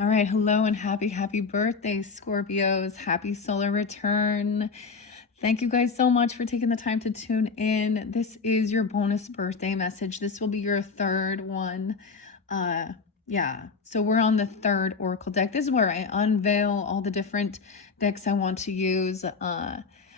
All right, hello and happy birthday, Scorpios. Happy solar return. Thank you guys so much for taking the time to tune in. This is your bonus birthday message. This will be your third one. Uh yeah, so we're on the third oracle deck. This is where I unveil all the different decks I want to use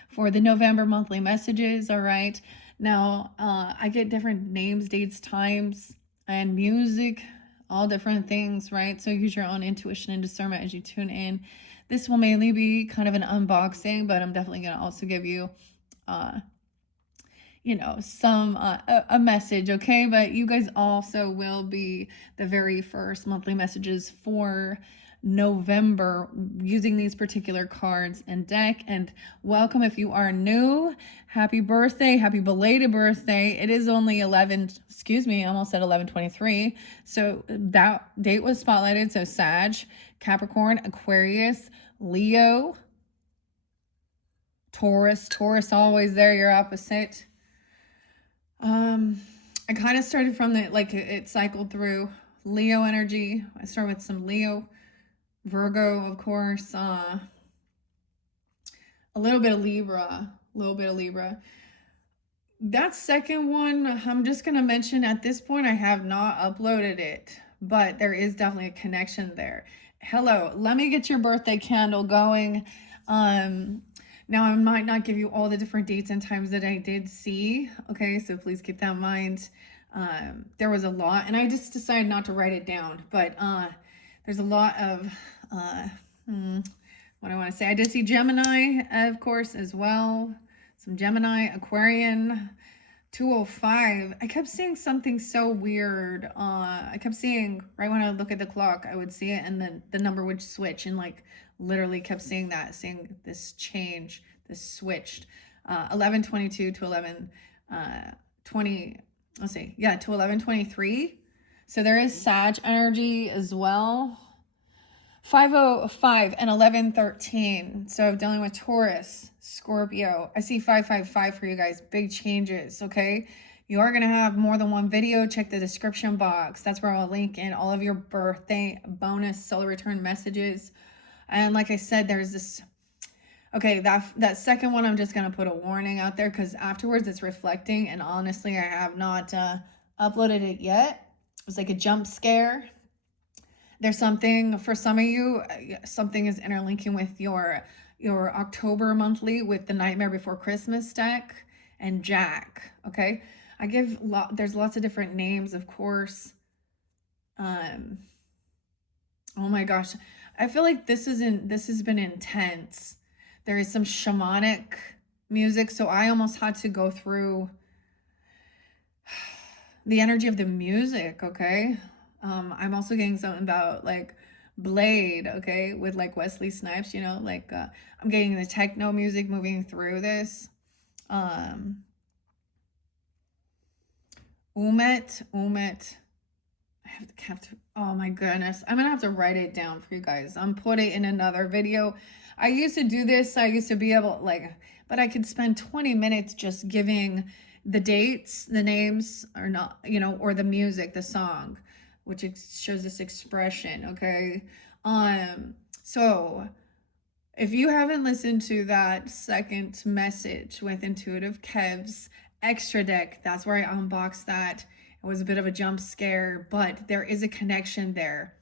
for the November monthly messages. All right. Now, I get different names, dates, times, and music, all different things, right? So use your own intuition and discernment as you tune in. This will mainly be kind of an unboxing, but I'm definitely going to also give you uh some a message, okay? But you guys also will be the very first monthly messages for November using these particular cards and deck. And welcome if you are new. Happy birthday, happy belated birthday. It is only 11, excuse me, I almost said 11:23. So that date was spotlighted. So Sag, Capricorn, Aquarius, Leo, Taurus always there, your opposite. I kind of started from the, like, it cycled through Leo energy. I started with some Leo, Virgo, of course, a little bit of Libra, That second one, I'm just going to mention at this point, I have not uploaded it, but there is definitely a connection there. Hello, let me get your birthday candle going. Now, I might not give you all the different dates and times that I did see. Okay, so please keep that in mind. There was a lot, and I just decided not to write it down. But there's a lot of, what I want to say. I did see Gemini, of course, as well. Some Gemini, Aquarian, 205. I kept seeing something so weird. I kept seeing, right when I would look at the clock, I would see it and then the number would switch, and like literally kept seeing this change, this switched. 11:22 to 11:20. Let's see. Yeah, to 11:23. So there is Sag energy as well. 5:05 and 11:13. So dealing with Taurus, Scorpio. I see 555 for you guys. Big changes, okay? You are going to have more than one video. Check the description box. That's where I'll link in all of your birthday bonus solar return messages. And like I said, there's this, okay, that second one, I'm just going to put a warning out there because afterwards it's reflecting. And honestly, I have not uploaded it yet. It was like a jump scare. There's something for some of you, something is interlinking with your October monthly with the Nightmare Before Christmas deck and Jack. Okay, there's lots of different names, of course. Oh my gosh, I feel like this has been intense. There is some shamanic music, so I almost had to go through the energy of the music. Okay, I'm also getting something about like Blade, okay, with like Wesley Snipes, like I'm getting the techno music moving through this. Umet. Oh my goodness. I'm gonna have to write it down for you guys. I'm putting it in another video. I used to do this. I used to be able, like, but I could spend 20 minutes just giving the dates, the names, or not, or the music, the song, which shows this expression, okay? So if you haven't listened to that second message with Intuitive Kev's extra deck, that's where I unboxed that. It was a bit of a jump scare, but there is a connection there.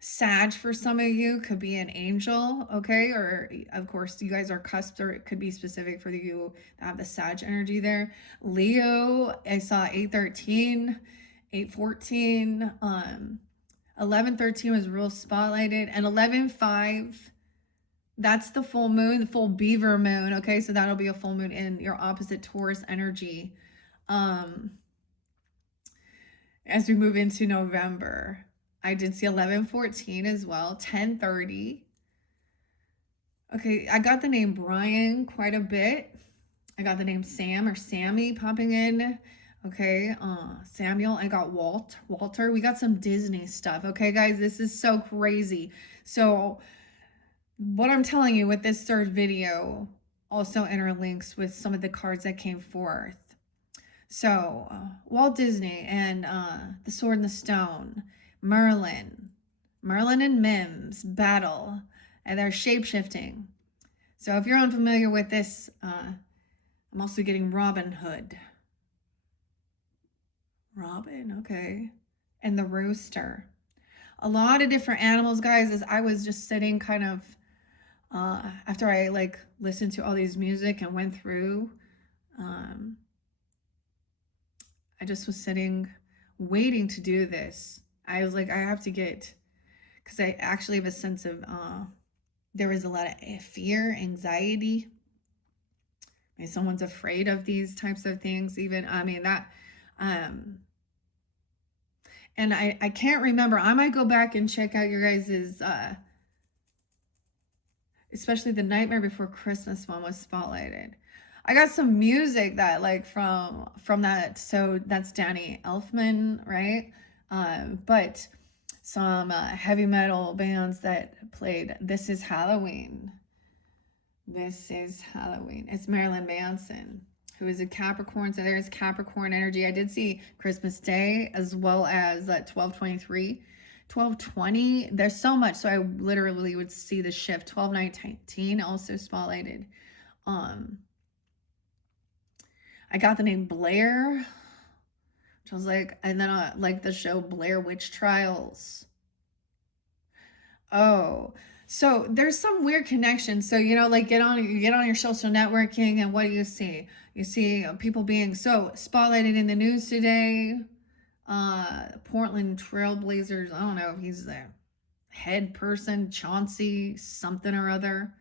Sag for some of you could be an angel, okay? Or of course you guys are cusp, or it could be specific for you that have the Sag energy there. Leo, I saw 813, 814, 1113 was real spotlighted, and 11:5. That's the full moon, the full beaver moon, okay? So that'll be a full moon in your opposite Taurus energy. As we move into November, I did see 11:14 as well, 10:30. Okay, I got the name Brian quite a bit. I got the name Sam or Sammy popping in. Okay, Samuel. I got Walter. We got some Disney stuff. Okay, guys, this is so crazy. So what I'm telling you with this third video also interlinks with some of the cards that came forth. So Walt Disney and The Sword and the Stone, Merlin, Merlin and Mims battle, and they're shape-shifting. So if you're unfamiliar with this, I'm also getting Robin Hood. Robin, okay. And the rooster. A lot of different animals, guys, as I was just sitting kind of, after I like listened to all these music and went through, I just was sitting waiting to do this. I was like, I have to get, because I actually have a sense of, there was a lot of fear, anxiety. Maybe someone's afraid of these types of things, even. I mean, that, and I can't remember. I might go back and check out your guys's, especially the Nightmare Before Christmas one was spotlighted. I got some music that like from that. So that's Danny Elfman, right? But some heavy metal bands that played This Is Halloween. This is Halloween. It's Marilyn Manson, who is a Capricorn. So there's Capricorn energy. I did see Christmas Day as well as 12/23. 12/20, there's so much. So I literally would see the shift. 12/19 also spotlighted. I got the name Blair, which I was like, and then like the show Blair Witch Trials. Oh, so there's some weird connection. So like you get on your social networking, and what do you see? You see people being so spotlighted in the news today. Portland Trailblazers. I don't know if he's the head person, Chauncey something or other.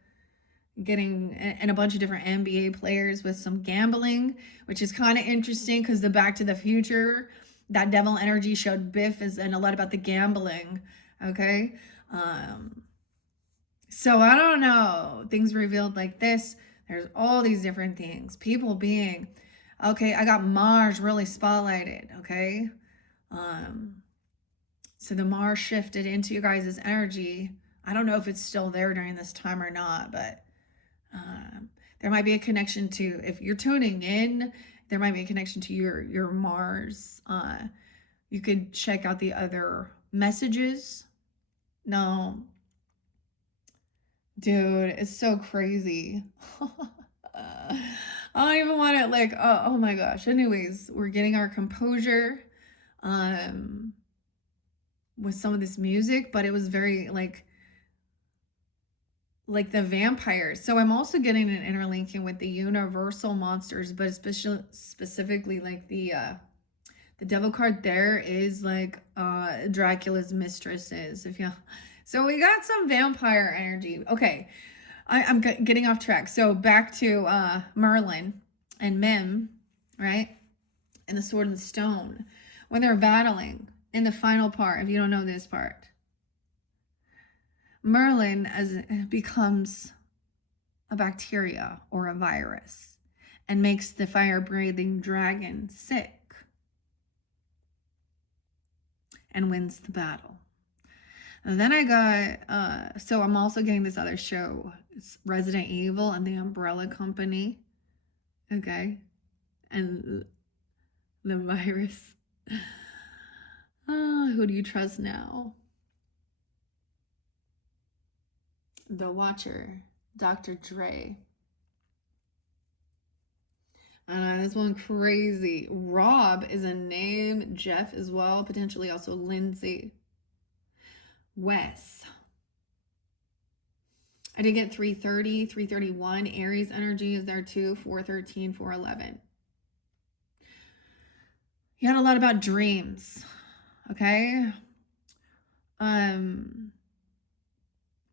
Getting and a bunch of different NBA players with some gambling, which is kind of interesting because the Back to the Future, that devil energy showed Biff and a lot about the gambling. Okay. So I don't know. Things revealed like this. There's all these different things. People being, okay, I got Mars really spotlighted. Okay. So the Mars shifted into you guys' energy. I don't know if it's still there during this time or not, but there might be a connection to, if you're tuning in, there might be a connection to your Mars. You could check out the other messages. No, dude, it's so crazy. I don't even want to like, oh my gosh. Anyways, we're getting our composure with some of this music, but it was very like the vampires. So I'm also getting an interlinking with the universal monsters, but specifically like the devil card there is like Dracula's mistresses. So we got some vampire energy. Okay, I'm getting off track. So back to Merlin and Mim, right? And the Sword and Stone when they're battling in the final part. If you don't know this part. Merlin becomes a bacteria or a virus and makes the fire-breathing dragon sick and wins the battle. And then I got, so I'm also getting this other show. It's Resident Evil and the Umbrella Company. Okay. And the virus. Who do you trust now? The Watcher, Dr. Dre. This one crazy. Rob is a name. Jeff as well. Potentially also Lindsay. Wes. I did get 330, 331. Aries energy is there too. 413, 411. You had a lot about dreams. Okay.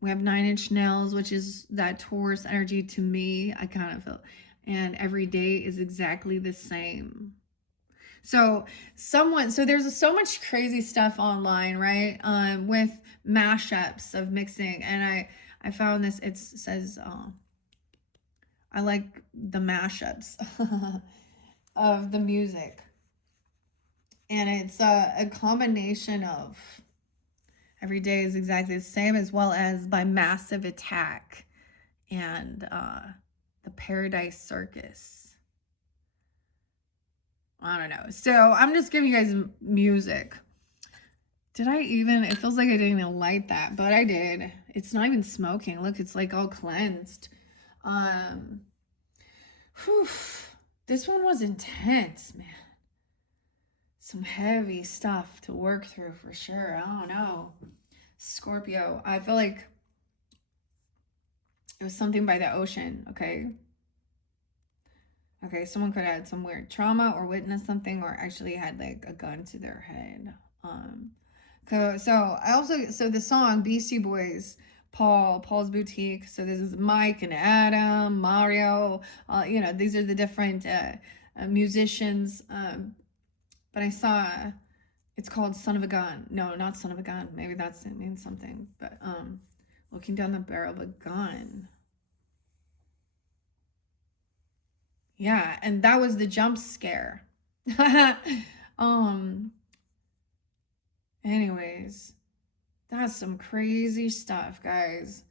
We have 9 Inch Nails, which is that Taurus energy to me. I kind of feel, and every day is exactly the same. So there's so much crazy stuff online, right? With mashups of mixing, and I found this. It says I like the mashups of the music, and it's a combination of every day is exactly the same, as well as by Massive Attack and the Paradise Circus. I don't know. So I'm just giving you guys music. Did I even? It feels like I didn't even light that, but I did. It's not even smoking. Look, it's like all cleansed. Um, whew. This one was intense, man. Some heavy stuff to work through for sure. I don't know. Scorpio. I feel like it was something by the ocean, okay? Okay, someone could have had some weird trauma or witnessed something or actually had like a gun to their head. So I also the song Beastie Boys, Paul's Boutique. So this is Mike and Adam, Mario. These are the different musicians. But I saw it's called Son of a Gun. No, not Son of a Gun. Maybe that's it means something. But looking down the barrel of a gun. Yeah, and that was the jump scare. um anyways, that's some crazy stuff, guys.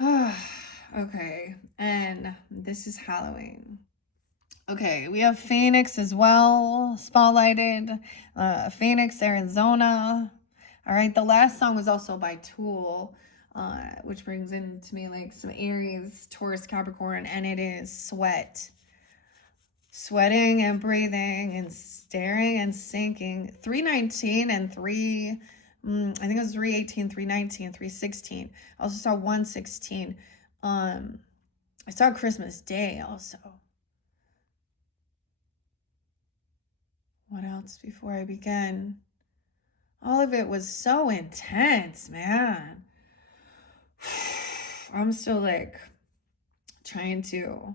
Okay, and this is Halloween. Okay, we have Phoenix as well, spotlighted. Phoenix, Arizona. All right, the last song was also by Tool, which brings into me like some Aries, Taurus, Capricorn, and it is Sweat. Sweating and breathing and staring and sinking. 319 and 3, I think it was 318, 319, 316. I also saw 116. I saw Christmas Day also. What else before I begin? All of it was so intense, man. I'm still like trying to.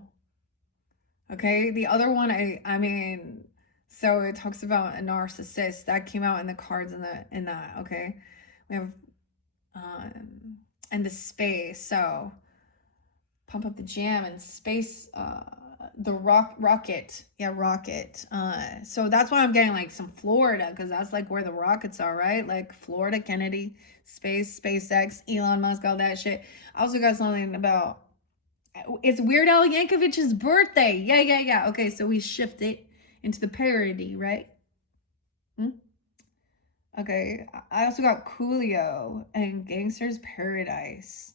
Okay, the other one, I mean, so it talks about a narcissist that came out in the cards in that. Okay, we have and the space. So pump up the jam and space. The rocket, yeah, rocket. So that's why I'm getting like some Florida because that's like where the rockets are, right? Like Florida, Kennedy, space, SpaceX, Elon Musk, all that shit. I also got something about it's Weird Al Yankovic's birthday. Yeah. Okay, so we shift it into the parody, right? Hmm? Okay, I also got Coolio and Gangster's Paradise.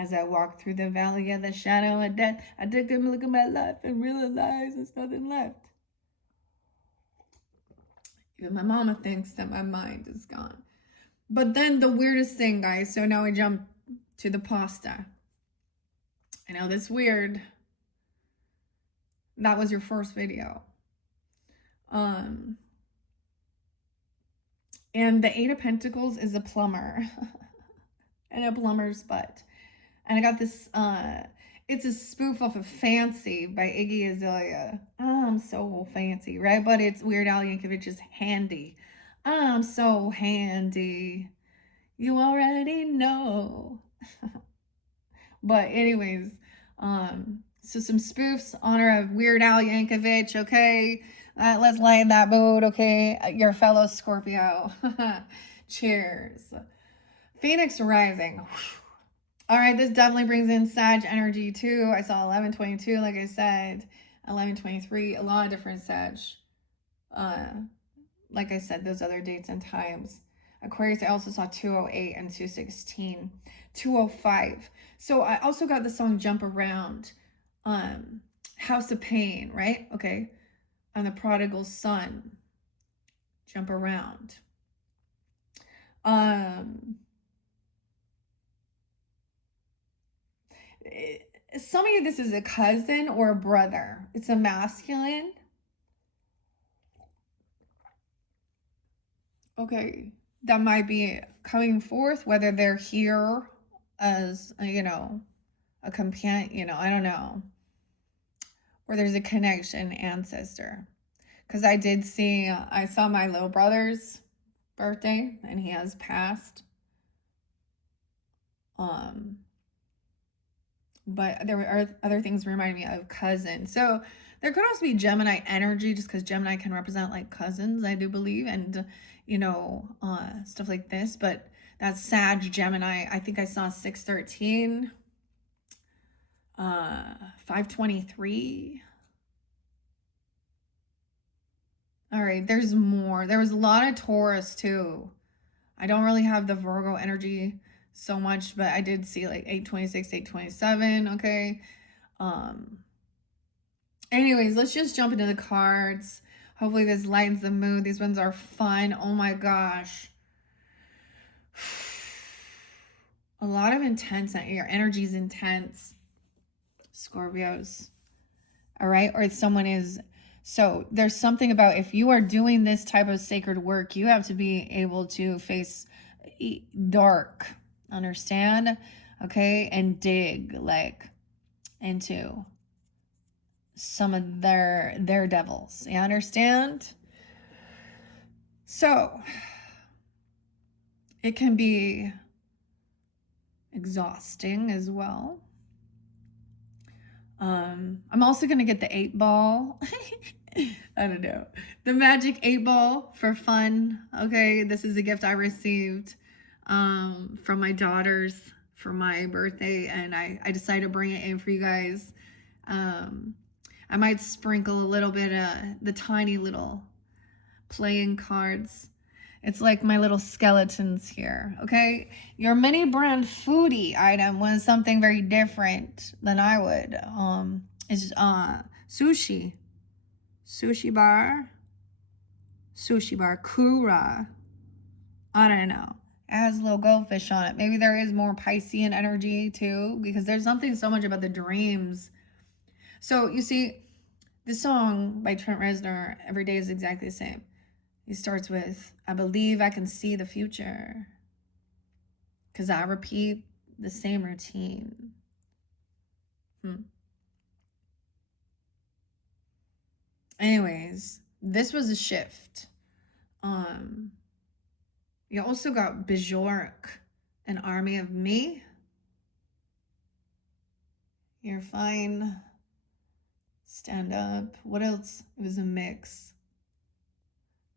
As I walk through the valley of the shadow of death, I took a look at my life and realized there's nothing left. Even my mama thinks that my mind is gone. But then the weirdest thing, guys, so now we jump to the pasta. I know that's weird. That was your first video. And the Eight of Pentacles is a plumber and a plumber's butt. And I got this, it's a spoof off of Fancy by Iggy Azalea. I'm so fancy, right? But it's Weird Al Yankovic's Handy. I'm so handy. You already know. But anyways, so some spoofs honor of Weird Al Yankovic, okay? Let's lighten that mood, okay? Your fellow Scorpio. Cheers. Phoenix Rising. All right, this definitely brings in Sag energy too. I saw 1122, like I said, 1123, a lot of different Sag. Like I said, those other dates and times. Aquarius, I also saw 208 and 216, 205. So I also got the song Jump Around, House of Pain, right? Okay. And the Prodigal Son, Jump Around. Some of you, this is a cousin or a brother. It's a masculine. Okay, that might be coming forth, whether they're here as, a companion, I don't know. Or there's a connection ancestor. Because I saw my little brother's birthday and he has passed. But there were other things remind me of cousin. So there could also be Gemini energy just because Gemini can represent like cousins, I do believe, and stuff like this. But that's Sag Gemini. I think I saw 613, 523. All right, there's more. There was a lot of Taurus too. I don't really have the Virgo energy so much, but I did see like 826, 827. Okay. Um, anyways, let's just jump into the cards. Hopefully this lightens the mood. These ones are fun. Oh my gosh. A lot of intense. Your energy is intense. Scorpios. All right. Or someone is. So there's something about if you are doing this type of sacred work, you have to be able to face dark. Understand? Okay. And dig like into some of their devils. You understand? So it can be exhausting as well. I'm also gonna get the 8-ball. I don't know. The magic 8-ball for fun. Okay, this is a gift I received from my daughters for my birthday, and I decided to bring it in for you guys. I might sprinkle a little bit of the tiny little playing cards. It's like my little skeletons here, okay? Your mini brand foodie item was something very different than I would. Is sushi. Sushi bar. Sushi bar. Kura. I don't know. It has a little goldfish on it. Maybe there is more Piscean energy too, because there's something so much about the dreams. So you see, this song by Trent Reznor, Every Day is Exactly the Same. He starts with, I believe I can see the future because I repeat the same routine. Anyways, this was a shift. You also got Bjork, An Army of Me. You're fine. Stand up. What else? It was a mix.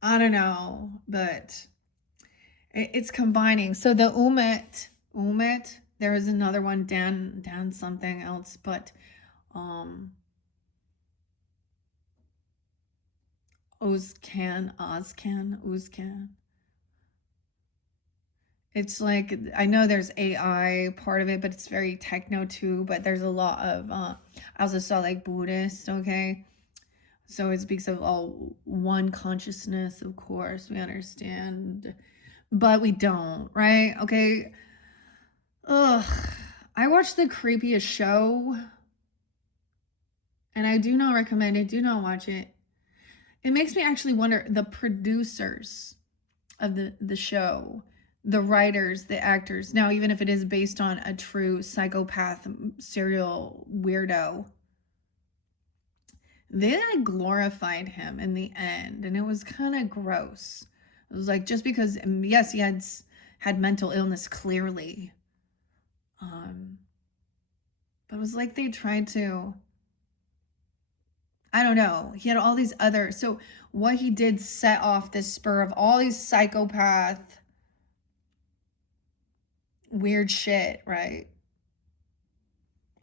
I don't know, but it's combining. So the Umet, there is another one, Dan something else, but Uzcan. It's like, I know there's AI part of it, but it's very techno too, but there's a lot of, I also saw like Buddhist, okay? So it speaks of all one consciousness, of course, we understand, but we don't, right? Okay. Ugh. I watched the creepiest show, and I do not recommend it. Do not watch it. It makes me actually wonder the producers of the show, the writers, the actors. Now, even if it is based on a true psychopath, serial weirdo, they like glorified him in the end, and it was kind of gross. It was like, just because, yes, he had mental illness clearly, but it was like they tried to, I don't know. He had all these other, so what he did set off this spur of all these psychopath weird shit, right?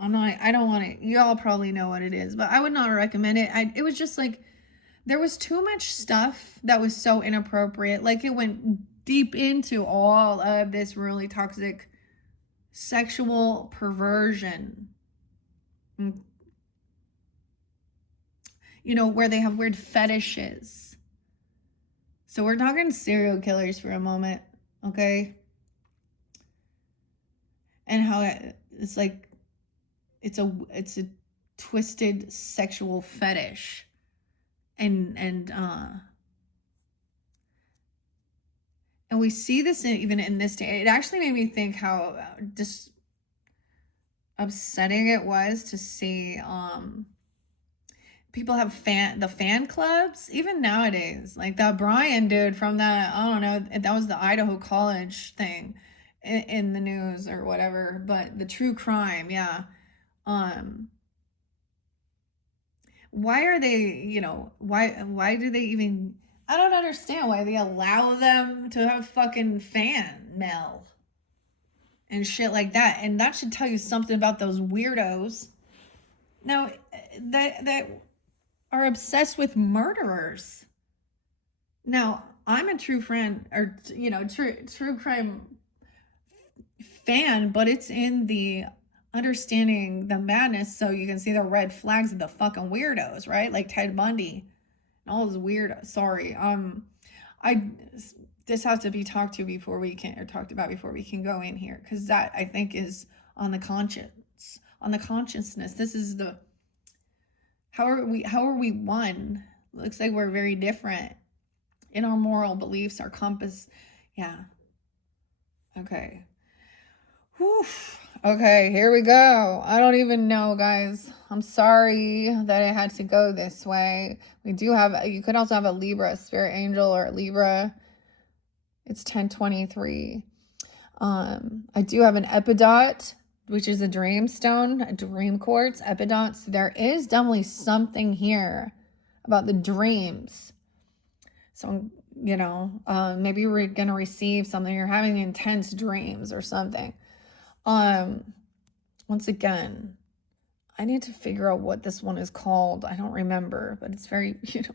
I don't want to, y'all probably know what it is, but I would not recommend it. It was just like, there was too much stuff that was so inappropriate. Like, it went deep into all of this really toxic sexual perversion. You know, where they have weird fetishes. So we're talking serial killers for a moment, okay? And how it's like, it's a twisted sexual fetish. And we see this even in this day. It actually made me think how just upsetting it was to see people have the fan clubs even nowadays. Like that Brian dude from that, I don't know, that was the Idaho College thing in the news or whatever, but the true crime, yeah. Why are they, why do they even, I don't understand why they allow them to have fucking fan mail and shit like that. And that should tell you something about those weirdos now that are obsessed with murderers. Now, I'm a true friend, or, you know, true crime fan, but it's in the understanding the madness so you can see the red flags of the fucking weirdos, right? Like Ted Bundy and all those weirdos. Sorry. I this has to be talked to before we can, or talked about before we can go in here, because that, I think, is on the conscience, on the consciousness. This is the, how are we one? Looks like we're very different in our moral beliefs, our compass. Yeah. Okay. Whew. Okay, here we go. I don't even know, guys. I'm sorry that it had to go this way. We do have, you could also have a Libra spirit angel, or a Libra. It's 1023. I do have an epidot, which is a dream stone, a dream quartz epidot. So there is definitely something here about the dreams. So, you know, maybe you're going to receive something. You're having intense dreams or something. Once again, I need to figure out what this one is called. I don't remember, but it's very, you know.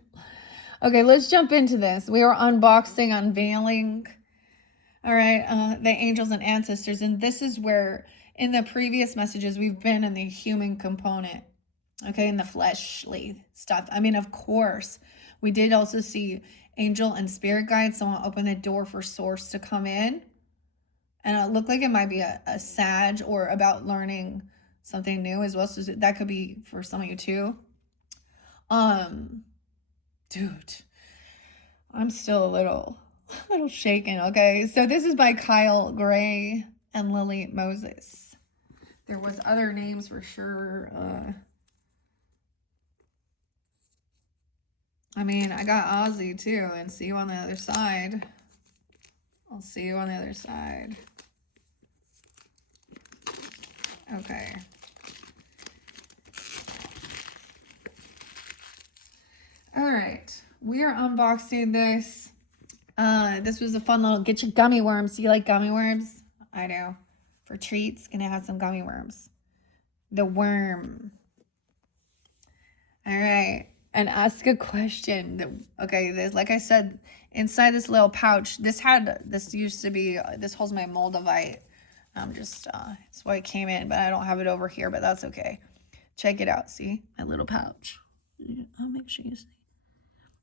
Okay, let's jump into this. We are unboxing, unveiling. All right, the angels and ancestors. And this is where, in the previous messages, we've been in the human component. Okay, in the fleshly stuff. I mean, of course, we did also see angel and spirit guides. Someone opened the door for source to come in. And it looked like it might be a Sag, or about learning something new as well. So that could be for some of you too. Dude, I'm still a little shaken. Okay, so this is by Kyle Gray and Lily Moses. There was other names for sure. I mean, I got Ozzy too, and see you on the other side. I'll see you on the other side. Okay. All right. We are unboxing this. This was a fun little, get your gummy worms. Do you like gummy worms? I do. For treats, gonna have some gummy worms. The worm. All right. And ask a question. Okay, this, like I said, inside this little pouch, this used to be, this holds my moldavite. That's why it came in, but I don't have it over here, but that's okay. Check it out. See my little pouch. I'll make sure you see.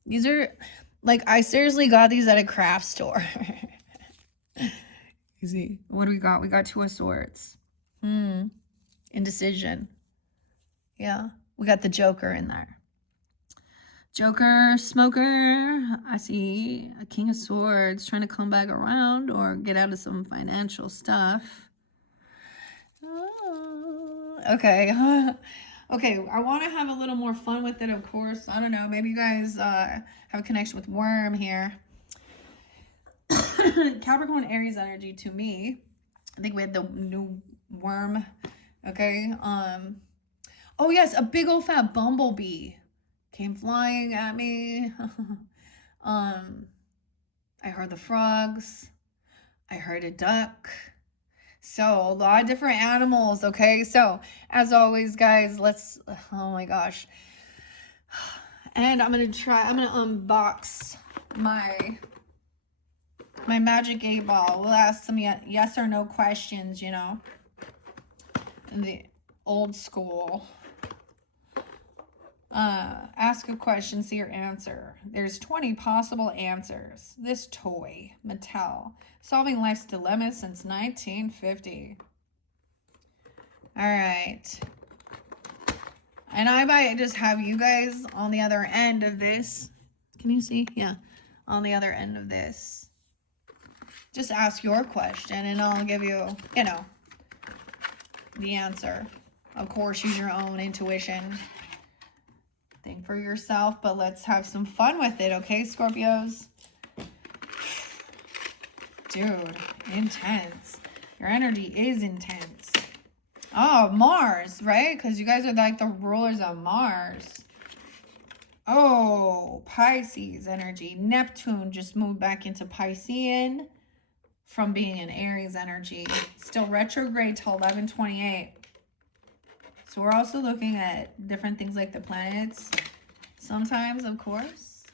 These are, like, I seriously got these at a craft store. You see, what do we got? We got Two of Swords. Indecision. Yeah, we got the Joker in there. Joker, smoker. I see a King of Swords trying to come back around or get out of some financial stuff. Oh, okay. Okay, I want to have a little more fun with it, of course. I don't know. Maybe you guys have a connection with Worm here. Capricorn, Aries energy to me. I think we had the new Worm. Okay. Oh, yes, a big old fat bumblebee came flying at me. I heard the frogs. I heard a duck. So a lot of different animals. Okay, so as always, guys, let's, oh my gosh, and I'm gonna unbox my magic 8-ball. We'll ask some yes or no questions, you know, in the old school. Ask a question, see your answer. There's 20 possible answers. This toy, Mattel, solving life's dilemmas since 1950. All right. And I might just have you guys on the other end of this. Can you see? Yeah. On the other end of this. Just ask your question and I'll give you, you know, the answer. Of course, use your own intuition. Think for yourself, but let's have some fun with it, okay, Scorpios? Dude, intense. Your energy is intense. Oh, Mars, right? Because you guys are like the rulers of Mars. Oh, Pisces energy. Neptune just moved back into Piscean from being in Aries energy. Still retrograde till 11/28. So we're also looking at different things like the planets sometimes, of course.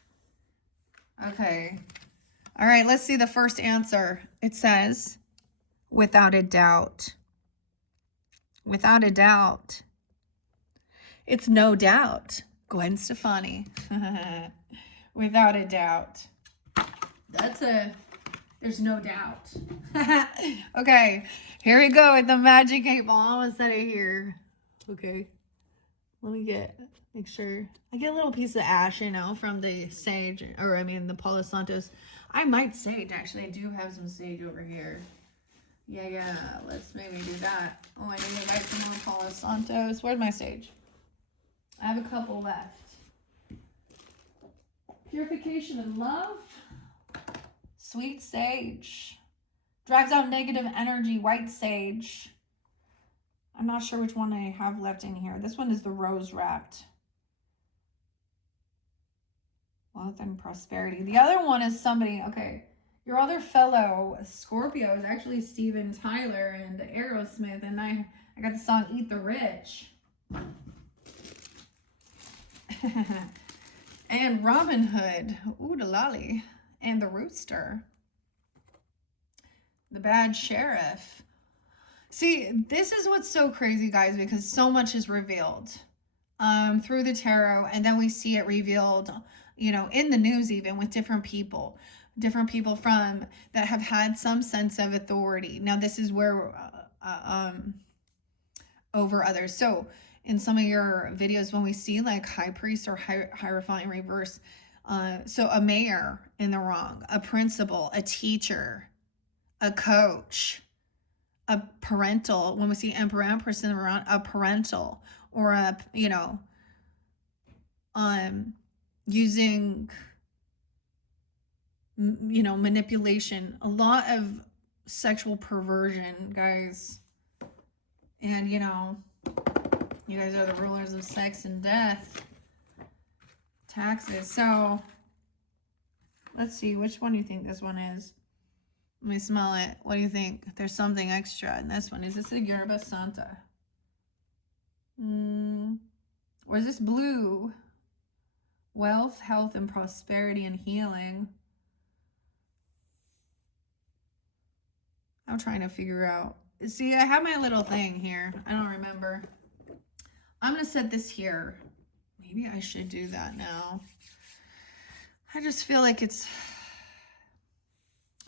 Okay. All right, let's see the first answer. It says, without a doubt. Without a doubt. It's no doubt. Gwen Stefani. Without a doubt. There's no doubt. Okay, here we go with the magic 8 ball. I'm gonna set it here. Okay, let me make sure. I get a little piece of ash, you know, from the sage, or I mean the Palo Santos. I might sage, actually. I do have some sage over here. Yeah, let's maybe do that. Oh, I need to buy some more Palo Santos. Where's my sage? I have a couple left. Purification and love. Sweet sage. Drives out negative energy. White sage. I'm not sure which one I have left in here. This one is the rose wrapped. Wealth and prosperity. The other one is somebody, okay. Your other fellow Scorpio is actually Steven Tyler and Aerosmith. And I got the song Eat the Rich. And Robin Hood. Ooh, the lolly. And the rooster. The bad sheriff. See, this is what's so crazy, guys, because so much is revealed through the tarot, and then we see it revealed, you know, in the news, even with different people from that have had some sense of authority. Now, this is where over others. So in some of your videos, when we see like high priest or hierophant in reverse, so a mayor in the wrong, a principal, a teacher, a coach, a parental, when we see Emperor Empress in the wrong, a parental, or a, you know, using, you know, manipulation, a lot of sexual perversion, guys. And, you know, you guys are the rulers of sex and death. Taxes. So, let's see, which one do you think this one is? Let me smell it. What do you think? There's something extra in this one. Is this a Yerba Santa? Or is this blue? Wealth, health, and prosperity and healing. I'm trying to figure out. See, I have my little thing here. I don't remember. I'm going to set this here. Maybe I should do that now. I just feel like it's...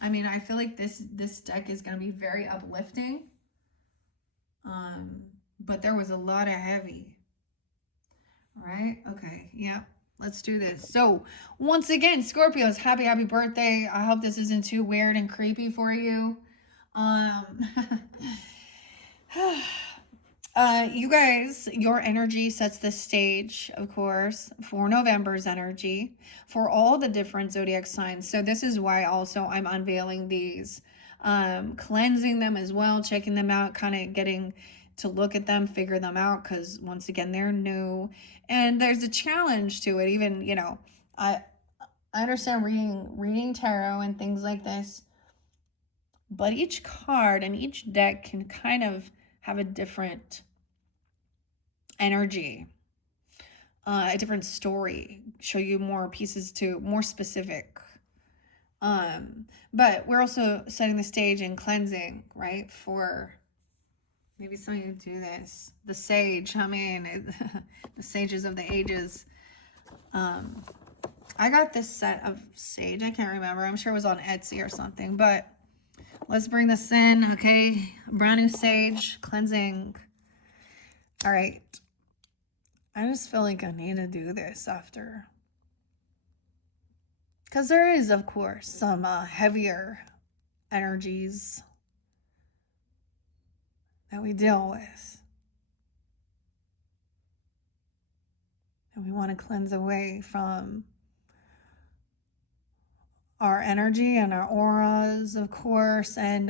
I mean, I feel like this deck is going to be very uplifting. But there was a lot of heavy. All right? Okay. Yeah. Let's do this. So, once again, Scorpios, happy birthday. I hope this isn't too weird and creepy for you. You guys, your energy sets the stage, of course, for November's energy, for all the different zodiac signs. So this is why also I'm unveiling these, cleansing them as well, checking them out, kind of getting to look at them, figure them out, because once again, they're new. And there's a challenge to it. Even, you know, I understand reading tarot and things like this, but each card and each deck can kind of have a different energy, a different story, show you more pieces to more specific. But we're also setting the stage and cleansing, right? For maybe some of you do this. The sage, I mean, the sages of the ages. I got this set of sage. I can't remember. I'm sure it was on Etsy or something, but let's bring this in, okay? Brand new sage, cleansing. All right. I just feel like I need to do this after. Because there is, of course, some heavier energies that we deal with. And we want to cleanse away from our energy and our auras, of course. And,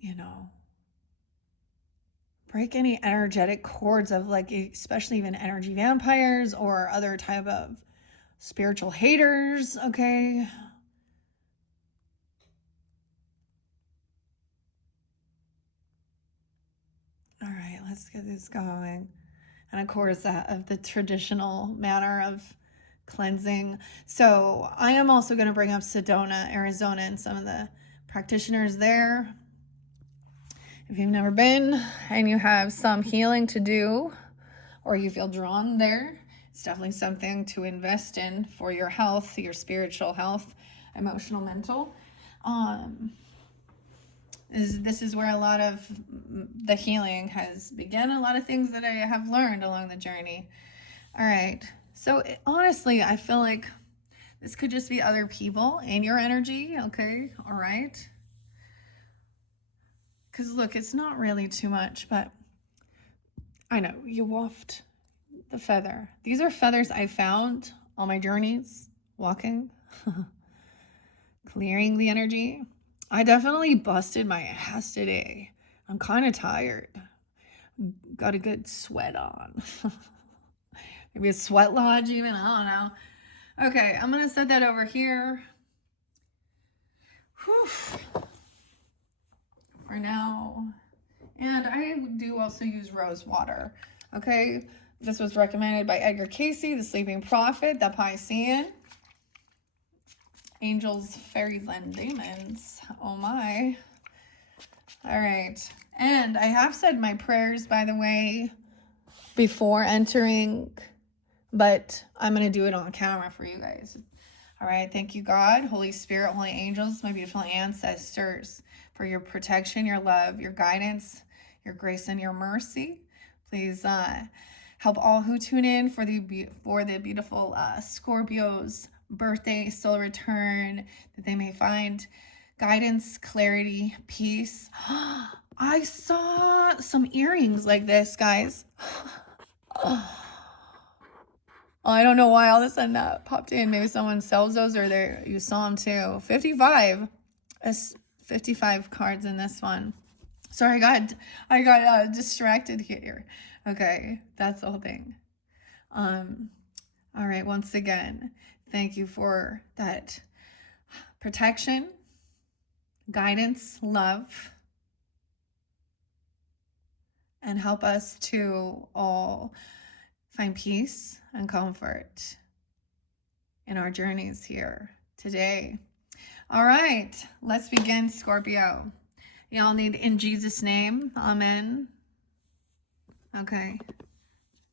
you know, break any energetic cords of, like, especially even energy vampires or other type of spiritual haters, okay? All right, let's get this going. And of course, of the traditional manner of cleansing. So I am also going to bring up Sedona, Arizona, and some of the practitioners there. If you've never been and you have some healing to do, or you feel drawn there, it's definitely something to invest in for your health, your spiritual health, emotional, mental. This is where a lot of the healing has begun, a lot of things that I have learned along the journey. All right. So honestly, I feel like this could just be other people in your energy. Okay. All right. Because look, it's not really too much, but I know you waft the feather. These are feathers I found on my journeys, walking, clearing the energy. I definitely busted my ass today. I'm kind of tired. Got a good sweat on. Maybe a sweat lodge even, I don't know. Okay, I'm gonna set that over here. Whew. For now. And I do also use rose water. Okay, this was recommended by Edgar Casey, the Sleeping Prophet, the Piscean. Angels, fairies, and demons. Oh my. All right. And I have said my prayers, by the way, before entering, but I'm going to do it on camera for you guys. All right. Thank you, God, Holy Spirit, holy angels, my beautiful ancestors, for your protection, your love, your guidance, your grace, and your mercy. Please help all who tune in for the beautiful Scorpio's birthday soul return, that they may find guidance, clarity, peace. I saw some earrings like this, guys. I don't know why all of a sudden that popped in. Maybe someone sells those, or you saw them too. 55. That's 55 cards in this one. Sorry, I got distracted here. Okay, that's the whole thing. All right, once again, thank you for that protection, guidance, love, and help us to all find peace and comfort in our journeys here today. All right, let's begin, Scorpio. Y'all need in Jesus' name. Amen. Okay.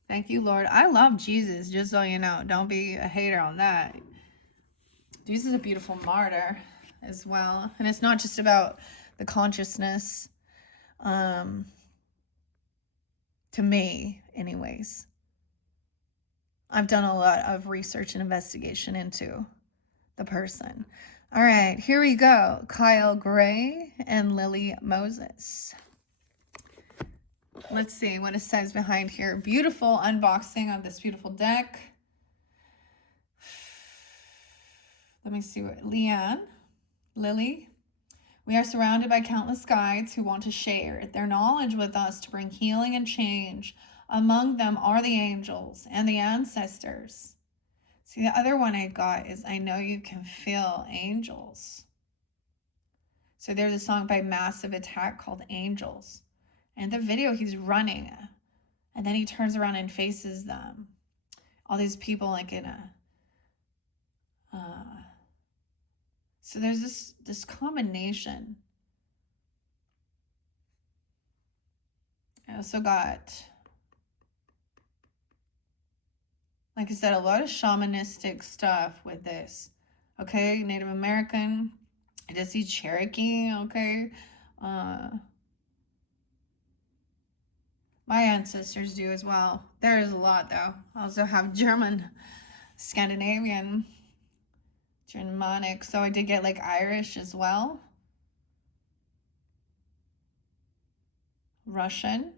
Thank you, Lord. I love Jesus, just so you know. Don't be a hater on that. Jesus is a beautiful martyr as well. And it's not just about the consciousness, to me, anyways. I've done a lot of research and investigation into the person. All right, here we go. Kyle Gray and Lily Moses. Let's see what it says behind here. Beautiful unboxing of this beautiful deck. Let me see what Leanne, Lily. We are surrounded by countless guides who want to share their knowledge with us to bring healing and change. Among them are the angels and the ancestors. See, the other one I got is I Know You Can Feel Angels. So there's a song by Massive Attack called Angels. And the video, he's running. And then he turns around and faces them. All these people like in a... so there's this combination. I also got, like I said, a lot of shamanistic stuff with this. Okay, Native American. I did see Cherokee, okay. My ancestors do as well. There is a lot though. I also have German, Scandinavian, Germanic. So I did get like Irish as well. Russian.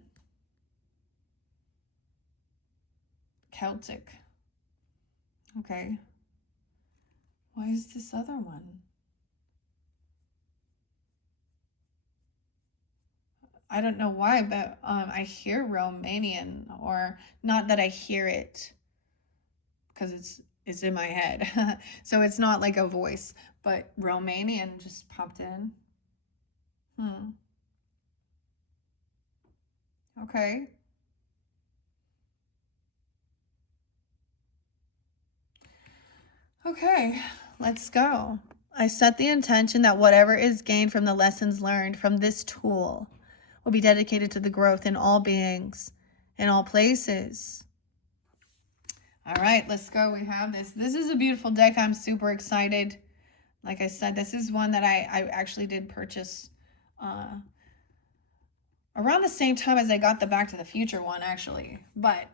Celtic. Okay. Why is this other one? I don't know why, but I hear Romanian, or not that I hear it, because it's in my head. So it's not like a voice, but Romanian just popped in. Okay. Okay, let's go. I set the intention that whatever is gained from the lessons learned from this tool will be dedicated to the growth in all beings, in all places. All right, let's go. We have this. This is a beautiful deck. I'm super excited. Like I said, this is one that I actually did purchase around the same time as I got the Back to the Future one, actually. But,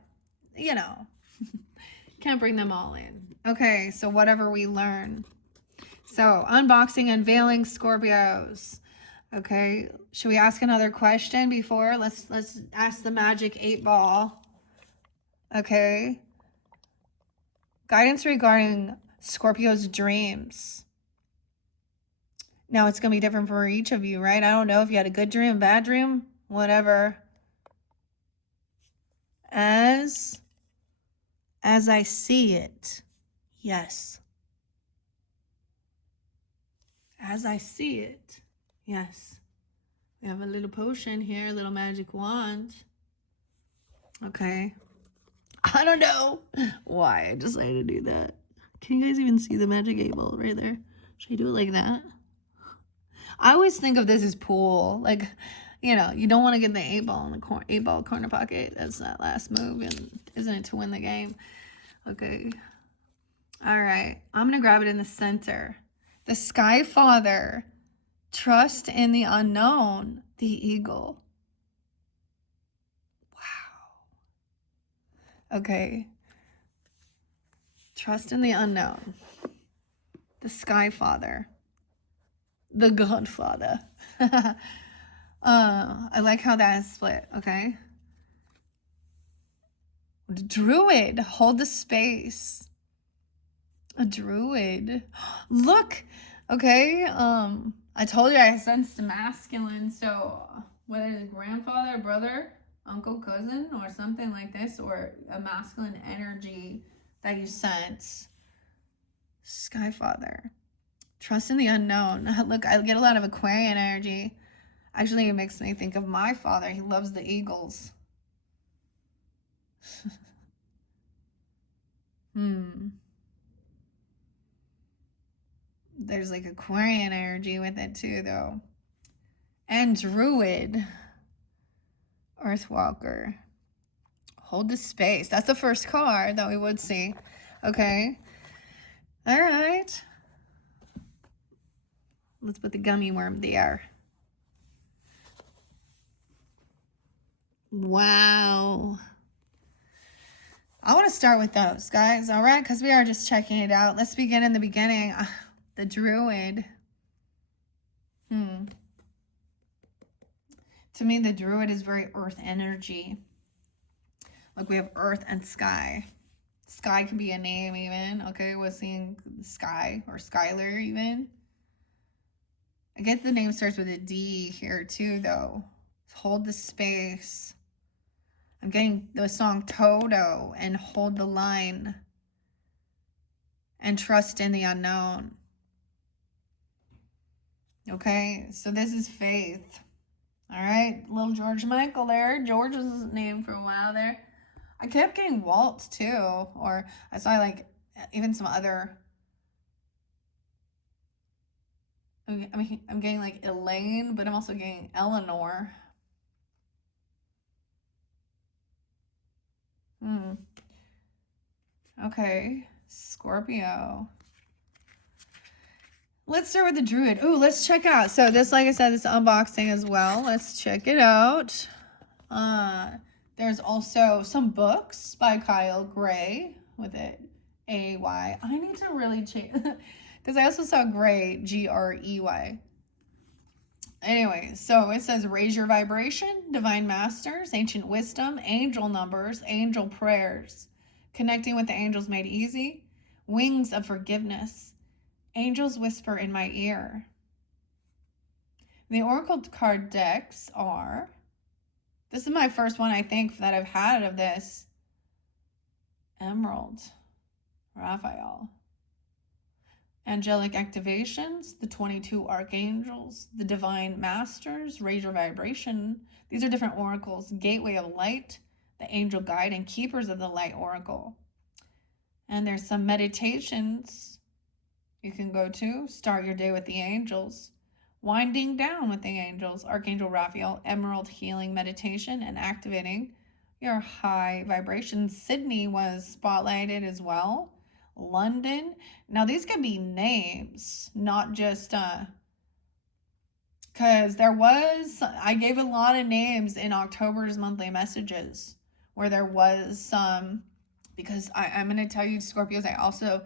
you know, can't bring them all in. Okay, so whatever we learn. So, unboxing, unveiling, Scorpios. Okay, should we ask another question before? Let's ask the magic 8-ball. Okay. Guidance regarding Scorpio's dreams. Now, it's going to be different for each of you, right? I don't know if you had a good dream, bad dream, whatever. As I see it, yes. As I see it, yes. We have a little potion here, a little magic wand. Okay. I don't know why I decided to do that. Can you guys even see the magic 8-ball right there? Should I do it like that? I always think of this as pool. Like, you know, you don't want to get the 8-ball in the 8-ball corner pocket. That's that last move, and isn't it to win the game? Okay. All right. I'm going to grab it in the center. The Sky Father. Trust in the unknown. The eagle. Wow. Okay. Trust in the unknown. The Sky Father. The Godfather. I like how that is split. Okay. The Druid. Hold the space. A druid. Look. Okay. I told you I sensed masculine. So whether it's grandfather, brother, uncle, cousin, or something like this, or a masculine energy that you sense. Skyfather. Trust in the unknown. Look, I get a lot of Aquarian energy. Actually, it makes me think of my father. He loves the eagles. There's like Aquarian energy with it too, though. And Druid. Earthwalker. Hold the space. That's the first card that we would see. Okay. All right. Let's put the gummy worm there. Wow. I want to start with those, guys. All right, because we are just checking it out. Let's begin in the beginning. The Druid. To me, the Druid is very earth energy. Like we have earth and sky. Sky can be a name even. Okay, we're seeing Sky or Skylar even. I get the name starts with a D here too, though. Hold the space. I'm getting the song Toto and Hold the Line and Trust in the Unknown. Okay, so this is faith. All right, little George Michael there. George was his name for a while there. I kept getting Walt too, or I saw like even some other. I mean, I'm getting like Elaine, but I'm also getting Eleanor. Okay, Scorpio. Let's start with the Druid. Ooh, let's check out. So this, like I said, this unboxing as well. Let's check it out. There's also some books by Kyle Gray with it. A-Y. I need to really change because I also saw Gray, Grey. Anyway, so it says raise your vibration, divine masters, ancient wisdom, angel numbers, angel prayers, connecting with the angels made easy, wings of forgiveness, angels whisper in my ear. The oracle card decks are, this is my first one I think that I've had of this, Emerald, Raphael. Angelic activations, the 22 archangels, the divine masters, raise your vibration. These are different oracles. Gateway of light, the angel guide, and keepers of the light oracle. And there's some meditations you can go to Start Your Day with the Angels, Winding Down with the Angels, Archangel Raphael, Emerald Healing Meditation, and Activating Your High Vibration. Sydney was spotlighted as well. London. Now, these could be names, not just, because I gave a lot of names in October's monthly messages where there was some, because I'm going to tell you, Scorpios, I also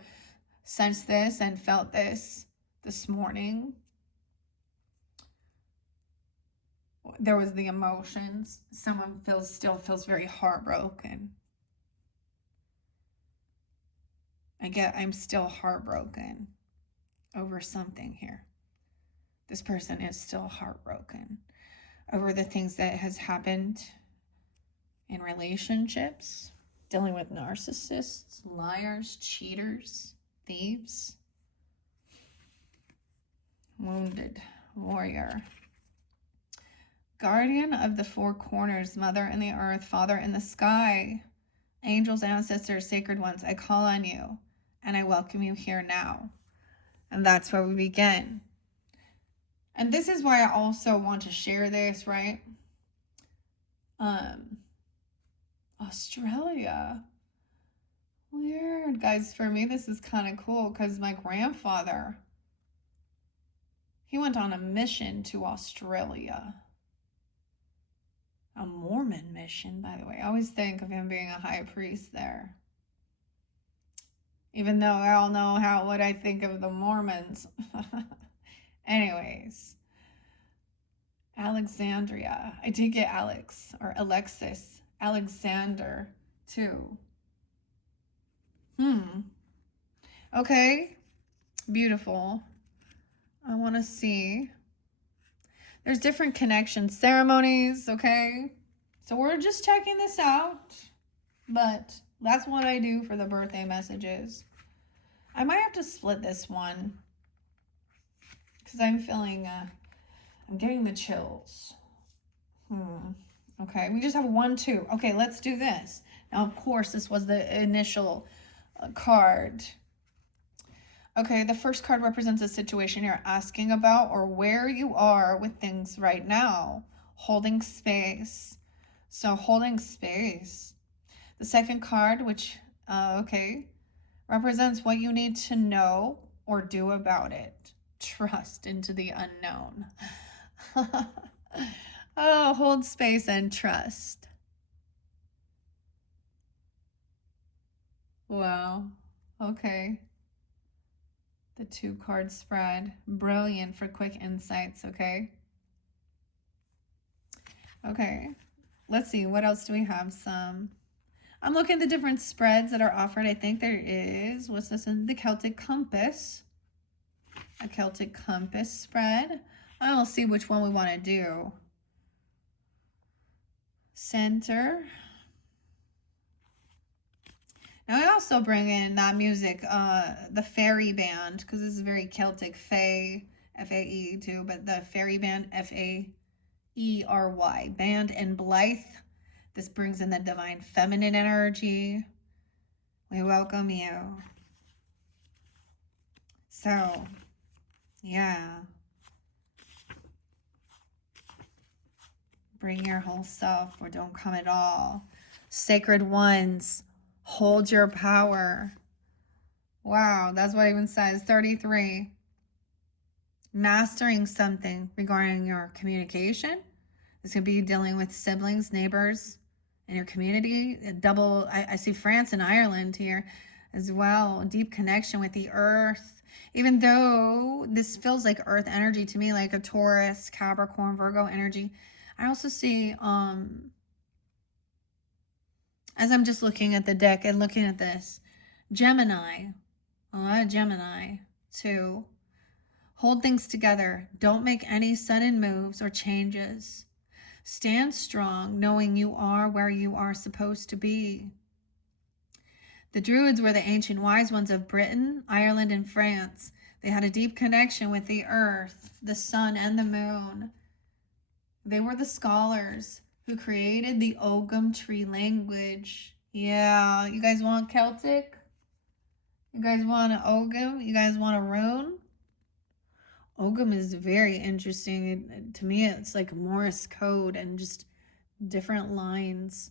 sensed this and felt this morning. There was the emotions. Someone still feels very heartbroken. I'm still heartbroken over something here. This person is still heartbroken over the things that has happened in relationships, dealing with narcissists, liars, cheaters, thieves. Wounded warrior. Guardian of the four corners, mother in the earth, father in the sky, angels, ancestors, sacred ones, I call on you and I welcome you here now. And that's where we begin. And this is why I also want to share this, right? Australia. Weird. Guys, for me, this is kind of cool because my grandfather, he went on a mission to Australia. A Mormon mission, by the way. I always think of him being a high priest there. Even though I all know what I think of the Mormons. Anyways. Alexandria. I did get Alex or Alexis. Alexander too. Okay. Beautiful. I want to see. There's different connection ceremonies, okay? So we're just checking this out. But that's what I do for the birthday messages. I might have to split this one. Because I'm feeling, I'm getting the chills. Okay, we just have 1, 2. Okay, let's do this. Now, of course, this was the initial card. Okay, the first card represents a situation you're asking about or where you are with things right now. Holding space. So holding space. The second card, which, represents what you need to know or do about it. Trust into the unknown. Oh, hold space and trust. Wow. Okay. The 2 card spread. Brilliant for quick insights, okay? Okay. Let's see. What else do we have? I'm looking at the different spreads that are offered. I think there is, what's this in? The Celtic Compass. A Celtic Compass spread. I'll see which one we want to do. Center. Now I also bring in that music, the fairy band, because this is very Celtic, Fae, F-A-E too, but the fairy band, F-A-E-R-Y, band and Blythe. This brings in the divine feminine energy. We welcome you. So, yeah. Bring your whole self or don't come at all. Sacred ones, hold your power. Wow, that's what it even says. 33. Mastering something regarding your communication. This could be dealing with siblings, neighbors in your community. I see France and Ireland here as well. Deep connection with the earth. Even though this feels like earth energy to me, like a Taurus, Capricorn, Virgo energy. I also see, as I'm just looking at the deck and looking at this, Gemini. A lot of Gemini too. Hold things together. Don't make any sudden moves or changes. Stand strong, knowing you are where you are supposed to be. The Druids were the ancient wise ones of Britain, Ireland, and France. They had a deep connection with the earth, the sun, and the moon. They were the scholars who created the Ogham tree language. Yeah, you guys want Celtic? You guys want an Ogum? You guys want a rune? Ogum is very interesting. To me, it's like Morse code and just different lines.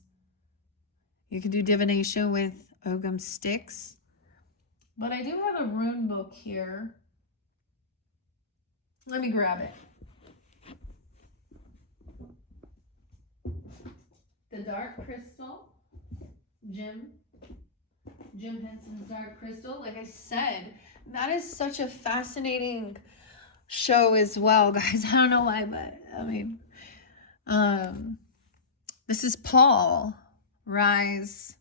You can do divination with Ogum sticks. But I do have a rune book here. Let me grab it. The Dark Crystal. Jim Henson's Dark Crystal. Like I said, that is such a fascinating show as well, guys. I don't know why, but I mean, this is Paul Rise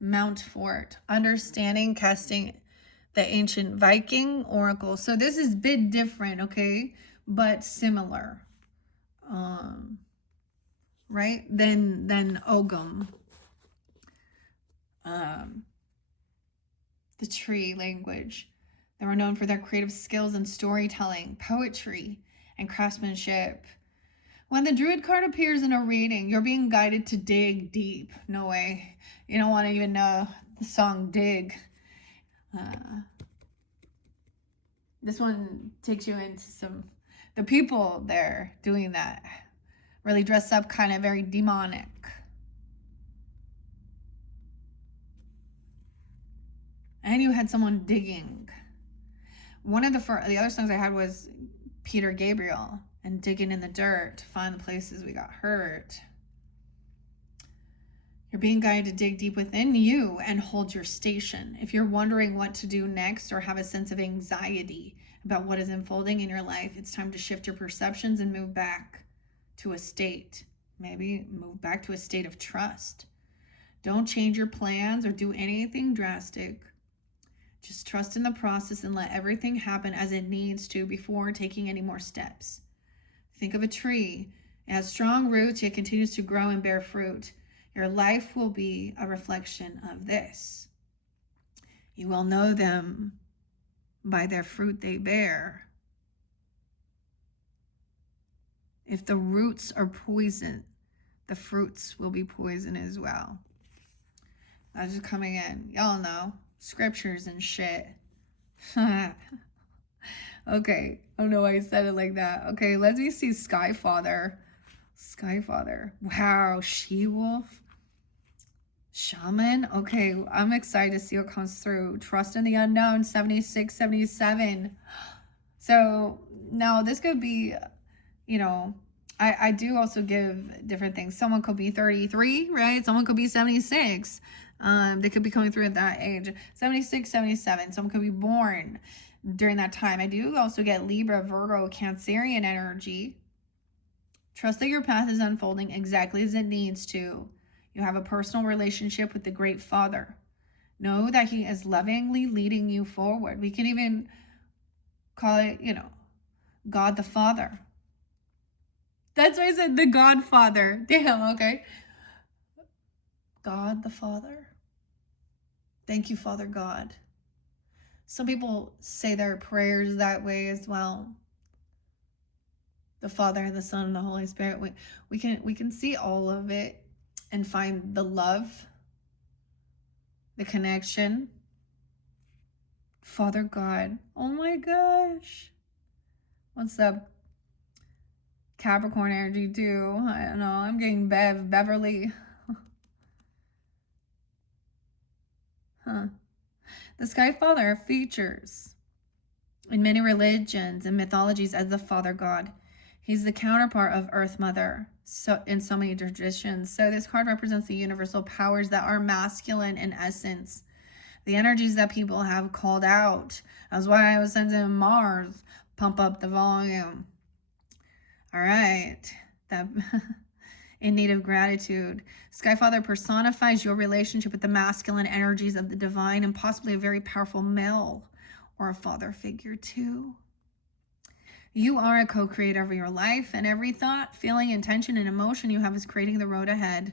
Mountfort, understanding casting the ancient Viking oracle. So this is a bit different, okay, but similar, right? Than Ogum. The tree language. They were known for their creative skills in storytelling, poetry, and craftsmanship. When the Druid card appears in a reading, you're being guided to dig deep. No way. You don't want to even know the song Dig. This one takes you into the people there doing that. Really dressed up, kind of very demonic. And you had someone digging. One of the other songs I had was Peter Gabriel and digging in the dirt to find the places we got hurt. You're being guided to dig deep within you and hold your station. If you're wondering what to do next or have a sense of anxiety about what is unfolding in your life, it's time to shift your perceptions and move back to a state. Maybe move back to a state of trust. Don't change your plans or do anything drastic. Just trust in the process and let everything happen as it needs to before taking any more steps. Think of a tree. It has strong roots, yet continues to grow and bear fruit. Your life will be a reflection of this. You will know them by their fruit they bear. If the roots are poison, the fruits will be poison as well. That's just coming in. Y'all know. Scriptures and shit. Okay. I don't know why I said it like that. Okay, let me see Skyfather. Skyfather. Wow, She-Wolf. Shaman. Okay, I'm excited to see what comes through. Trust in the unknown. 76, 77. So now this could be, you know, I do also give different things. Someone could be 33, right? Someone could be 76. They could be coming through at that age. 76, 77. Someone could be born during that time. I do also get Libra, Virgo, Cancerian energy. Trust that your path is unfolding exactly as it needs to. You have a personal relationship with the Great Father. Know that he is lovingly leading you forward. We can even call it, you know, God the Father. That's why I said the Godfather. Damn, okay. God the Father. Thank you, Father God. Some people say their prayers that way as well. The Father, the Son, and the Holy Spirit. We can see all of it and find the love, the connection. Father God. Oh my gosh. What's up? Capricorn energy too. I don't know. I'm getting Beverly. Huh. The Sky Father features in many religions and mythologies as the Father God. He's the counterpart of Earth Mother in so many traditions. So this card represents the universal powers that are masculine in essence. The energies that people have called out. That's why I was sending Mars. Pump up the volume. All right. That in need of gratitude. Skyfather personifies your relationship with the masculine energies of the divine and possibly a very powerful male or a father figure too. You are a co-creator of your life, and every thought, feeling, intention, and emotion you have is creating the road ahead.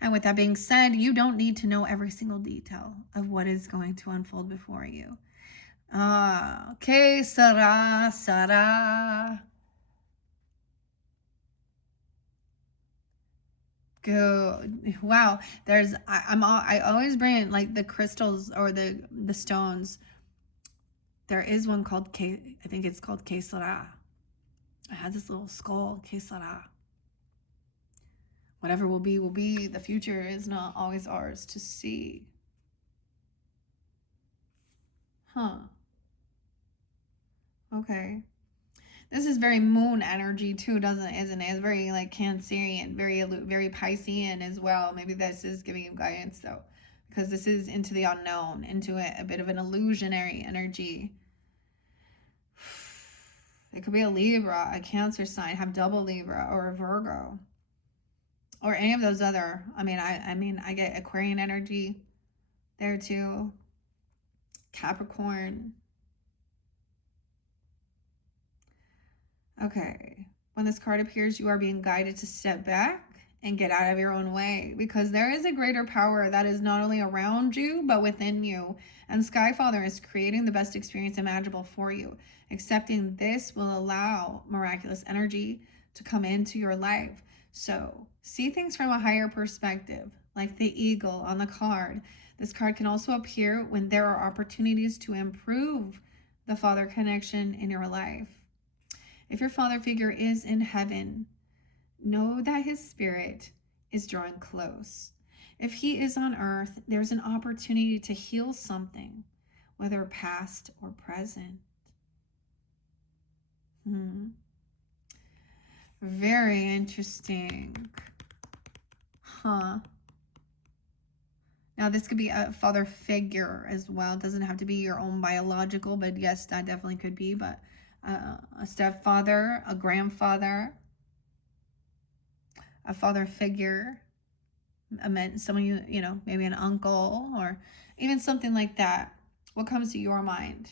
And with that being said, you don't need to know every single detail of what is going to unfold before you. Que sera. Good. Wow. I always bring like the crystals or the stones. There is one called I think it's called Kesara. I had this little skull, Kesara. Whatever will be, will be. The future is not always ours to see. Huh. Okay. This is very moon energy too, isn't it? It's very like Cancerian, very Piscean as well. Maybe this is giving you guidance though, because this is into the unknown, into a bit of an illusionary energy. It could be a Libra, a Cancer sign, have double Libra, or a Virgo, or any of those other. I mean, I get Aquarian energy there too. Capricorn. Okay. When this card appears, you are being guided to step back and get out of your own way, because there is a greater power that is not only around you, but within you. And Sky Father is creating the best experience imaginable for you. Accepting this will allow miraculous energy to come into your life. So see things from a higher perspective, like the eagle on the card. This card can also appear when there are opportunities to improve the father connection in your life. If your father figure is in heaven, know that his spirit is drawing close. If he is on earth, there's an opportunity to heal something, whether past or present. Very interesting. Huh. Now, this could be a father figure as well. It doesn't have to be your own biological, but yes, that definitely could be. But a stepfather, a grandfather, a father figure, someone you know, maybe an uncle or even something like that. What comes to your mind?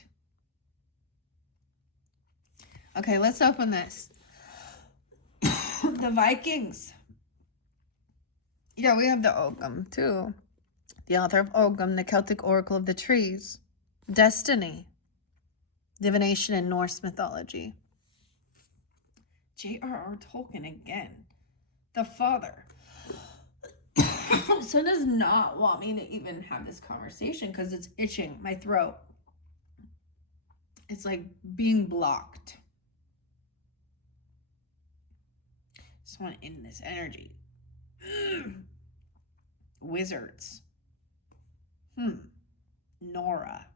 Okay, let's open this. The Vikings. Yeah, we have the Ogham too. The author of Ogham, the Celtic oracle of the trees. Destiny. Divination in Norse mythology. J.R.R. Tolkien again. The father. Son does not want me to even have this conversation because it's itching my throat. It's like being blocked. Just want to end this energy. Wizards. Nora.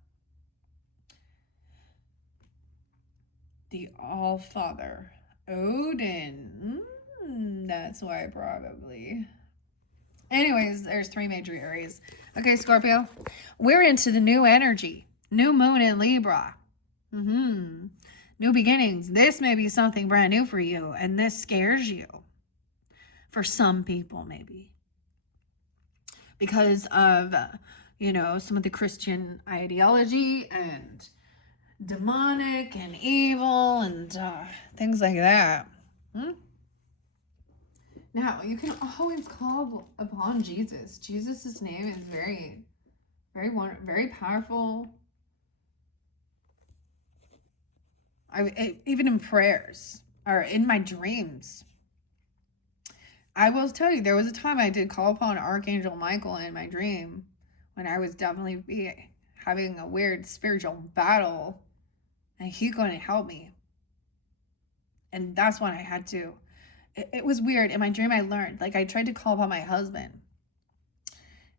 The All-Father. Odin. That's why probably. Anyways, there's 3 major areas. Okay, Scorpio. We're into the new energy. New moon in Libra. New beginnings. This may be something brand new for you, and this scares you. For some people, maybe. Because of, you know, some of the Christian ideology and demonic and evil and things like that. Now, you can always call upon Jesus. Jesus' name is very, very powerful. Even in prayers or in my dreams. I will tell you, there was a time I did call upon Archangel Michael in my dream when I was definitely having a weird spiritual battle, and he couldn't help me. And that's when I had to. It was weird. In my dream, I learned, like, I tried to call upon my husband,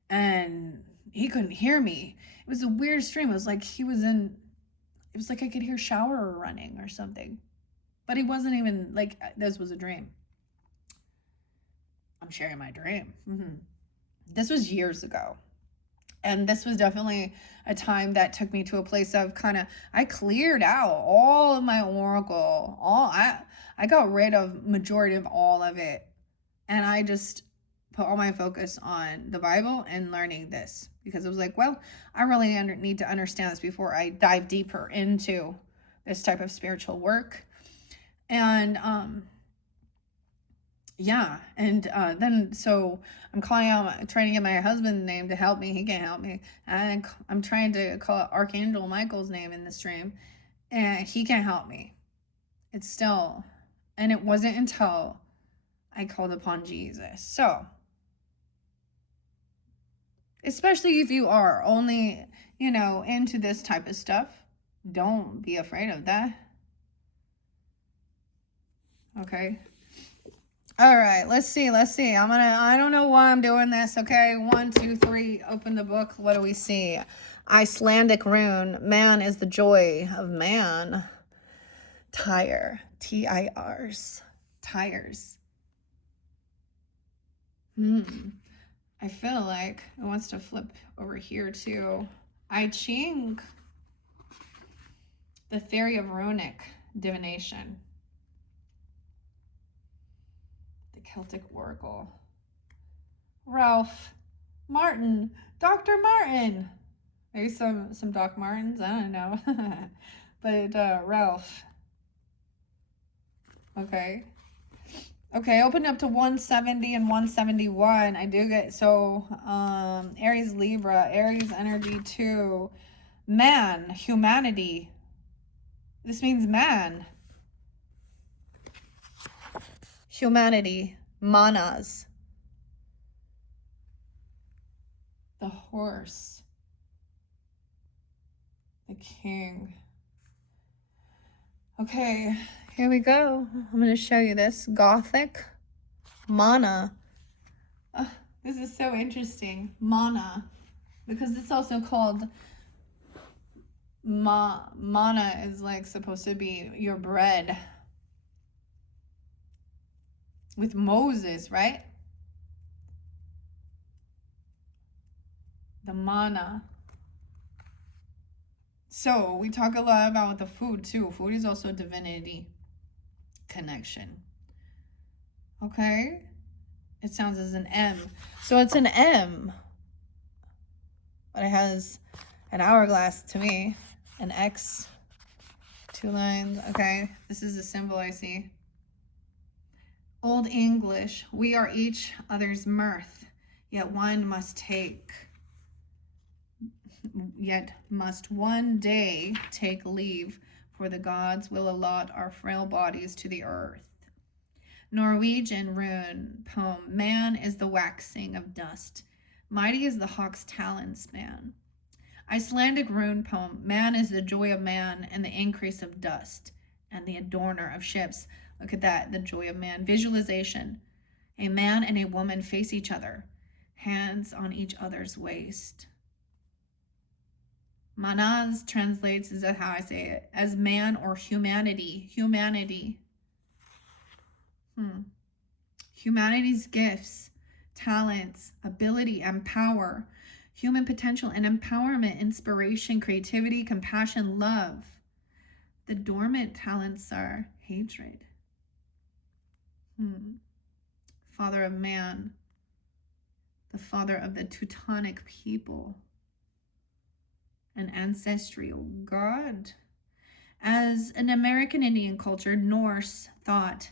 and he couldn't hear me. It was a weird dream. It was like it was like I could hear shower running or something. But he wasn't even, like, this was a dream. I'm sharing my dream. This was years ago. And this was definitely a time that took me to a place of I cleared out all of my oracle. I got rid of majority of all of it. And I just put all my focus on the Bible and learning this. Because it was like, well, I really need to understand this before I dive deeper into this type of spiritual work. And, yeah, and then so I'm calling out, trying to get my husband's name to help me. He can't help me. And I'm trying to call out Archangel Michael's name in this dream, and he can't help me. It's still, and it wasn't until I called upon Jesus. So Especially if you are only, into this type of stuff. Don't be afraid of that. Okay. All right, let's see. I don't know why I'm doing this. Okay, 1, 2, 3, open the book. What do we see? Icelandic rune. Man is the joy of man. Tire. T-I-R's. Tires. I feel like it wants to flip over here too. I Ching. The theory of runic divination. The Celtic Oracle. Ralph Martin. Dr. Martin. Maybe some Doc Martens. I don't know. But Ralph. Okay. Okay, open up to 170 and 171. I do get, so Aries Libra, Aries energy 2. Man, humanity. This means man. Humanity, manas. The horse. The king. Okay, here we go. I'm going to show you this. Gothic. Mana. This is so interesting. Mana. Because it's also called mana is like supposed to be your bread. With Moses, right? The mana. So we talk a lot about the food too. Food is also a divinity connection. Okay. It sounds as an M. So it's an M. But it has an hourglass to me. An X. 2 lines. Okay. This is a symbol I see. Old English. We are each other's mirth. Yet must one day take leave, for the gods will allot our frail bodies to the earth. Norwegian rune poem. Man is the waxing of dust. Mighty is the hawk's talons, man. Icelandic rune poem. Man is the joy of man and the increase of dust and the adorner of ships. Look at that, the joy of man. Visualization. A man and a woman face each other, hands on each other's waist. Manas translates, is that how I say it, as man or humanity. Humanity. Humanity's gifts, talents, ability, and power. Human potential and empowerment, inspiration, creativity, compassion, love. The dormant talents are hatred. Father of man. The father of the Teutonic people. An ancestral god. As an American Indian culture, Norse thought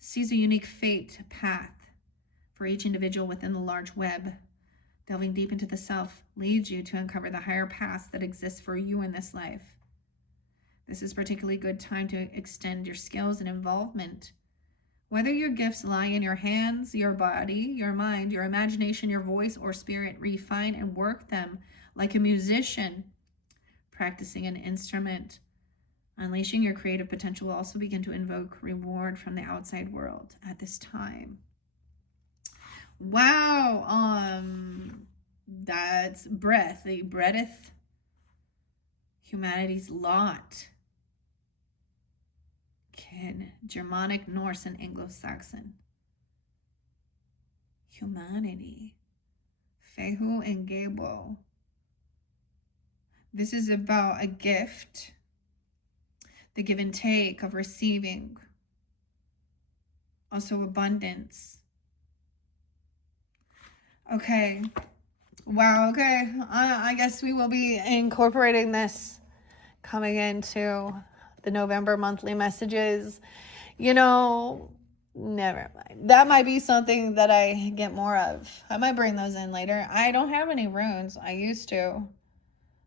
sees a unique fate path for each individual within the large web. Delving deep into the self leads you to uncover the higher paths that exist for you in this life. This is a particularly good time to extend your skills and involvement. Whether your gifts lie in your hands, your body, your mind, your imagination, your voice, or spirit, refine and work them like a musician practicing an instrument. Unleashing your creative potential will also begin to invoke reward from the outside world at this time. Wow, that's breath. He breatheth humanity's lot. Germanic, Norse, and Anglo-Saxon. Humanity. Fehu and Gable. This is about a gift. The give and take of receiving. Also abundance. Okay. Wow, okay. I guess we will be incorporating this coming into the November monthly messages. Never mind. That might be something that I get more of. I might bring those in later. I don't have any runes. I used to.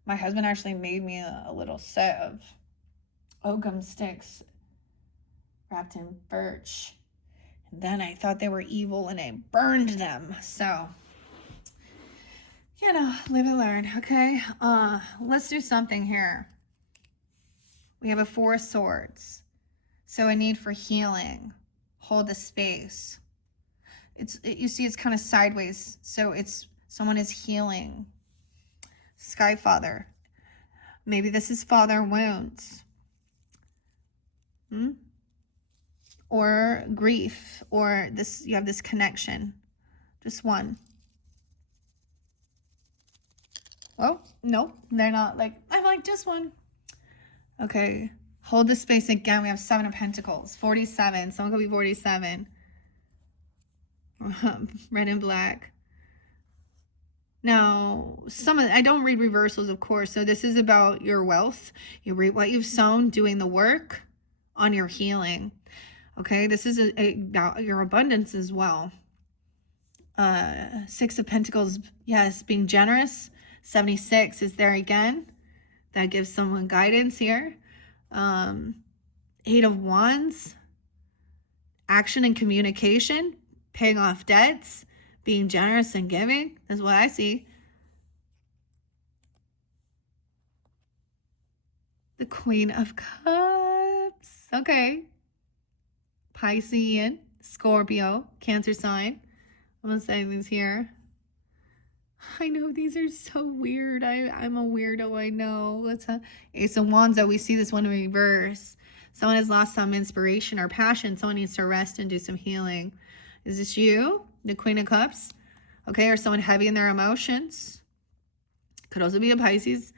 My husband actually made me a little set of oakum sticks wrapped in birch. And then I thought they were evil and I burned them. So you know, live and learn. Okay. Let's do something here. We have a Four of Swords. So a need for healing. Hold the space. You see it's kind of sideways. So it's someone is healing. Sky Father. Maybe this is father wounds. Or grief, or this, you have this connection. Just one. Oh, no, they're not like, I'm like, just one. Okay, hold the space again. We have Seven of Pentacles, 47. Someone could be 47. Red and black. Now, I don't read reversals, of course. So this is about your wealth. You reap what you've sown, doing the work on your healing. Okay, this is about your abundance as well. Six of Pentacles, yes, being generous. 76 is there again. That gives someone guidance here. Eight of Wands, action and communication, paying off debts, being generous and giving. That's what I see. The Queen of Cups. Okay. Piscean, Scorpio, Cancer sign. I'm going to say these here. I know these are so weird. I'm a weirdo, I know. Let's Ace of Wands, though. We see this one in reverse. Someone has lost some inspiration or passion. Someone needs to rest and do some healing. Is this you? The Queen of Cups? Okay, or someone heavy in their emotions. Could also be a Pisces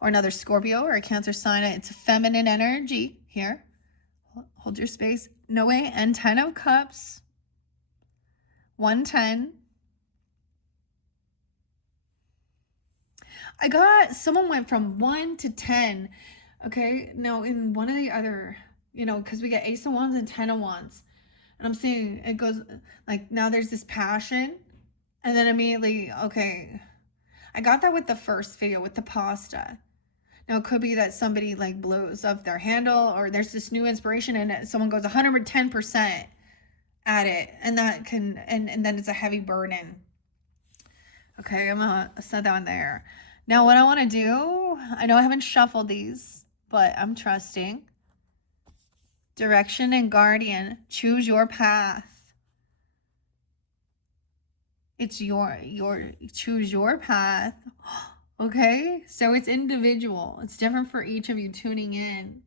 or another Scorpio or a Cancer sign. It's a feminine energy here. Hold your space. No way. And 10 of Cups. 110. I got, someone went from 1 to 10. Okay, now in one of the other, you know, because we get Ace of Wands and 10 of Wands. And I'm seeing it goes like, now there's this passion. And then immediately, okay, I got that with the first video with the pasta. Now it could be that somebody like blows up their handle, or there's this new inspiration and someone goes 110% at it. And that can, and then it's a heavy burden. Okay, I'm gonna set that one there. Now what I want to do, I know I haven't shuffled these, but I'm trusting. Direction and Guardian, choose your path. It's your choose your path. Okay, so it's individual. It's different for each of you tuning in.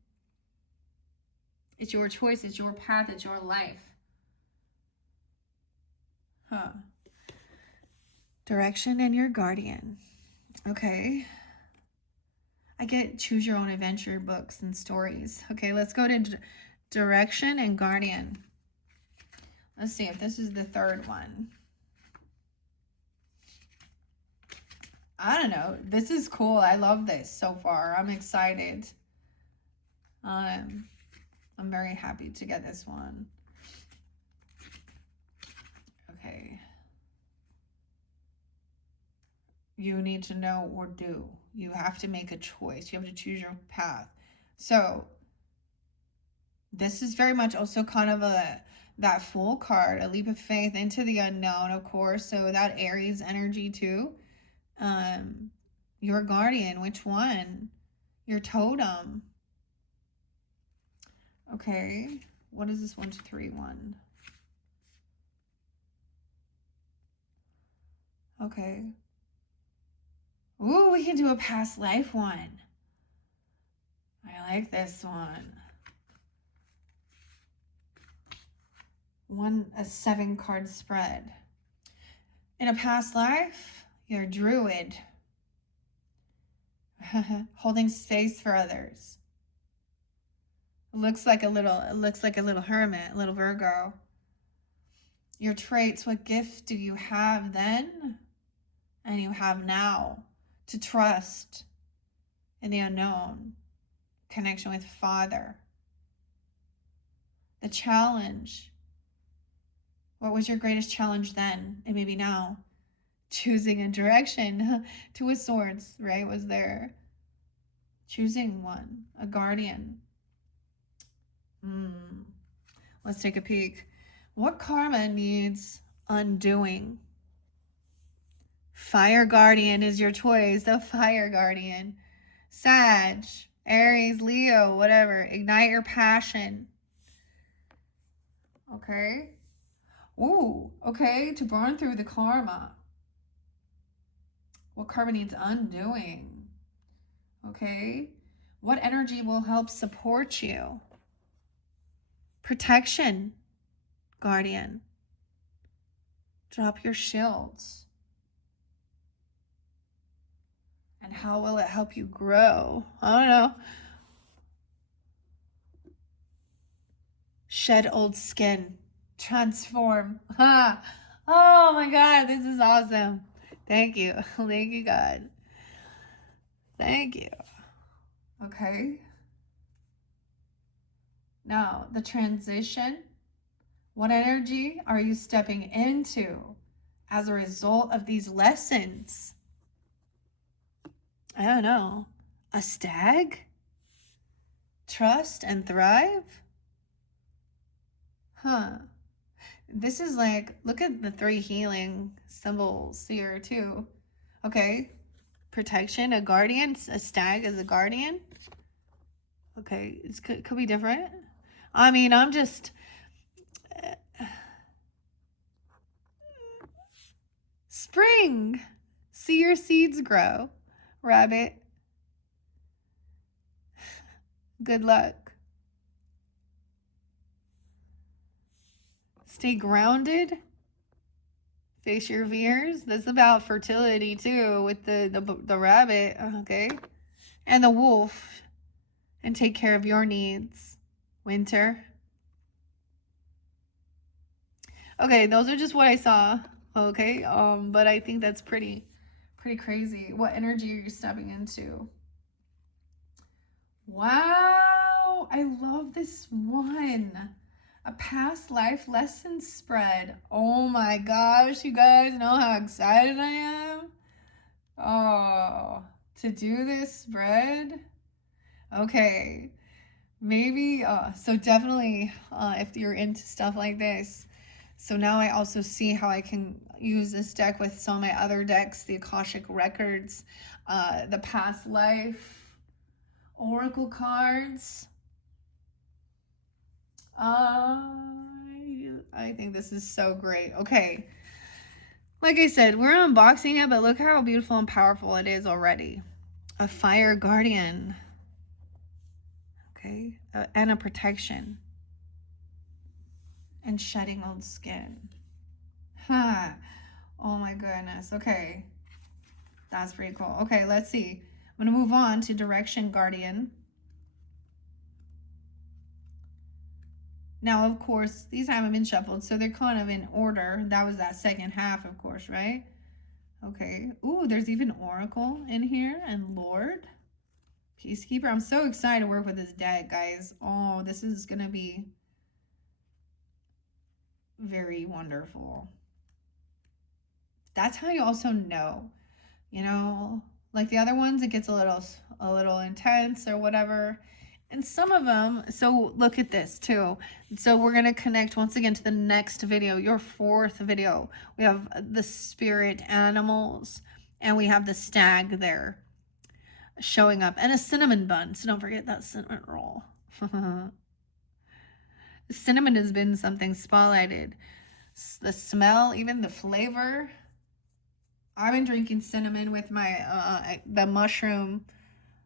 It's your choice, it's your path, it's your life. Direction and your guardian. Okay. I get choose your own adventure books and stories. Okay, let's go to direction and guardian. Let's see if this is the third one. I don't know. This is cool. I love this so far. I'm excited. I'm very happy to get this one. Okay. You need to know or do. You have to make a choice. You have to choose your path. So this is very much also kind of that Fool card, a leap of faith into the unknown, of course. So that Aries energy too. Your guardian, which one? Your totem. Okay. What is this 1, 2, 3, 1? Okay. Ooh, we can do a past life one. I like this one. A 7-card spread. In a past life, you're a druid. Holding space for others. Looks like a little hermit, a little Virgo. Your traits, what gift do you have then and you have now? To trust in the unknown, connection with Father. The challenge. What was your greatest challenge then and maybe now? Choosing a direction. 2 of Swords, right, was there. Choosing one, a guardian. Let's take a peek. What karma needs undoing? Fire Guardian is your choice. The Fire Guardian. Sag, Aries, Leo, whatever. Ignite your passion. Okay. Ooh, okay. To burn through the karma. What karma needs undoing? Okay. What energy will help support you? Protection, Guardian. Drop your shields. And how will it help you grow? I don't know. Shed old skin. Transform. Ha! Oh my God, this is awesome. Thank you. Thank you, God. Thank you. Okay. Now, the transition. What energy are you stepping into as a result of these lessons? I don't know. A stag? Trust and thrive? Huh. This is like, look at the 3 healing symbols here too. Okay. Protection, a guardian, a stag is a guardian. Okay, it could be different. I mean, I'm just... Spring. See your seeds grow. Rabbit. Good luck. Stay grounded. Face your fears. That's about fertility too with the rabbit, okay? And the wolf. And take care of your needs. Winter. Okay, those are just what I saw. Okay, but I think that's pretty crazy. What energy are you stepping into? Wow, I love this one. A past life lesson spread. Oh my gosh, you guys know how excited I am? Oh, to do this spread? Okay, maybe, so definitely, if you're into stuff like this. So now I also see how I can use this deck with some of my other decks, the Akashic Records, the past life, oracle cards. I think this is so great. Okay. Like I said, we're unboxing it, but look how beautiful and powerful it is already. A fire guardian. Okay. And a protection. And shedding old skin. Huh. Oh my goodness. Okay. That's pretty cool. Okay, let's see. I'm going to move on to Direction Guardian. Now, of course, these haven't been shuffled, so they're kind of in order. That was that second half, of course, right? Okay. Ooh, there's even Oracle in here and Lord. Peacekeeper. I'm so excited to work with this deck, guys. Oh, this is going to be very wonderful. That's how you also know, you know, like the other ones, it gets a little intense or whatever. And some of them, so look at this too. So we're going to connect once again to the next video, your 4th video. We have the spirit animals and we have the stag there showing up and a cinnamon bun. So don't forget that cinnamon roll. Cinnamon has been something spotlighted. The smell, even the flavor. I've been drinking cinnamon with my the mushroom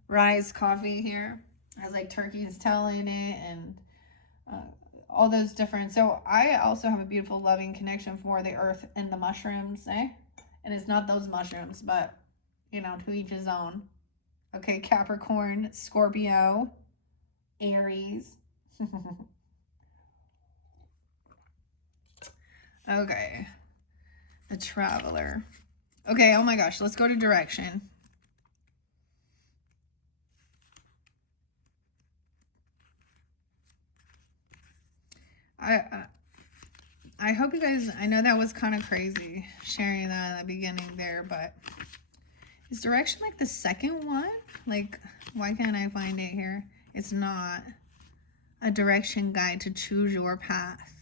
rise coffee here. It has like turkey's tail in it and all those different. So I also have a beautiful loving connection for the earth and the mushrooms, eh? And it's not those mushrooms, but you know, to each his own. Okay, Capricorn, Scorpio, Aries. Okay, the Traveler. Okay, oh my gosh, let's go to Direction. I hope you guys, I know that was kind of crazy sharing that at the beginning there, but is Direction like the second one? Like, why can't I find it here? It's not. A direction guide to choose your path.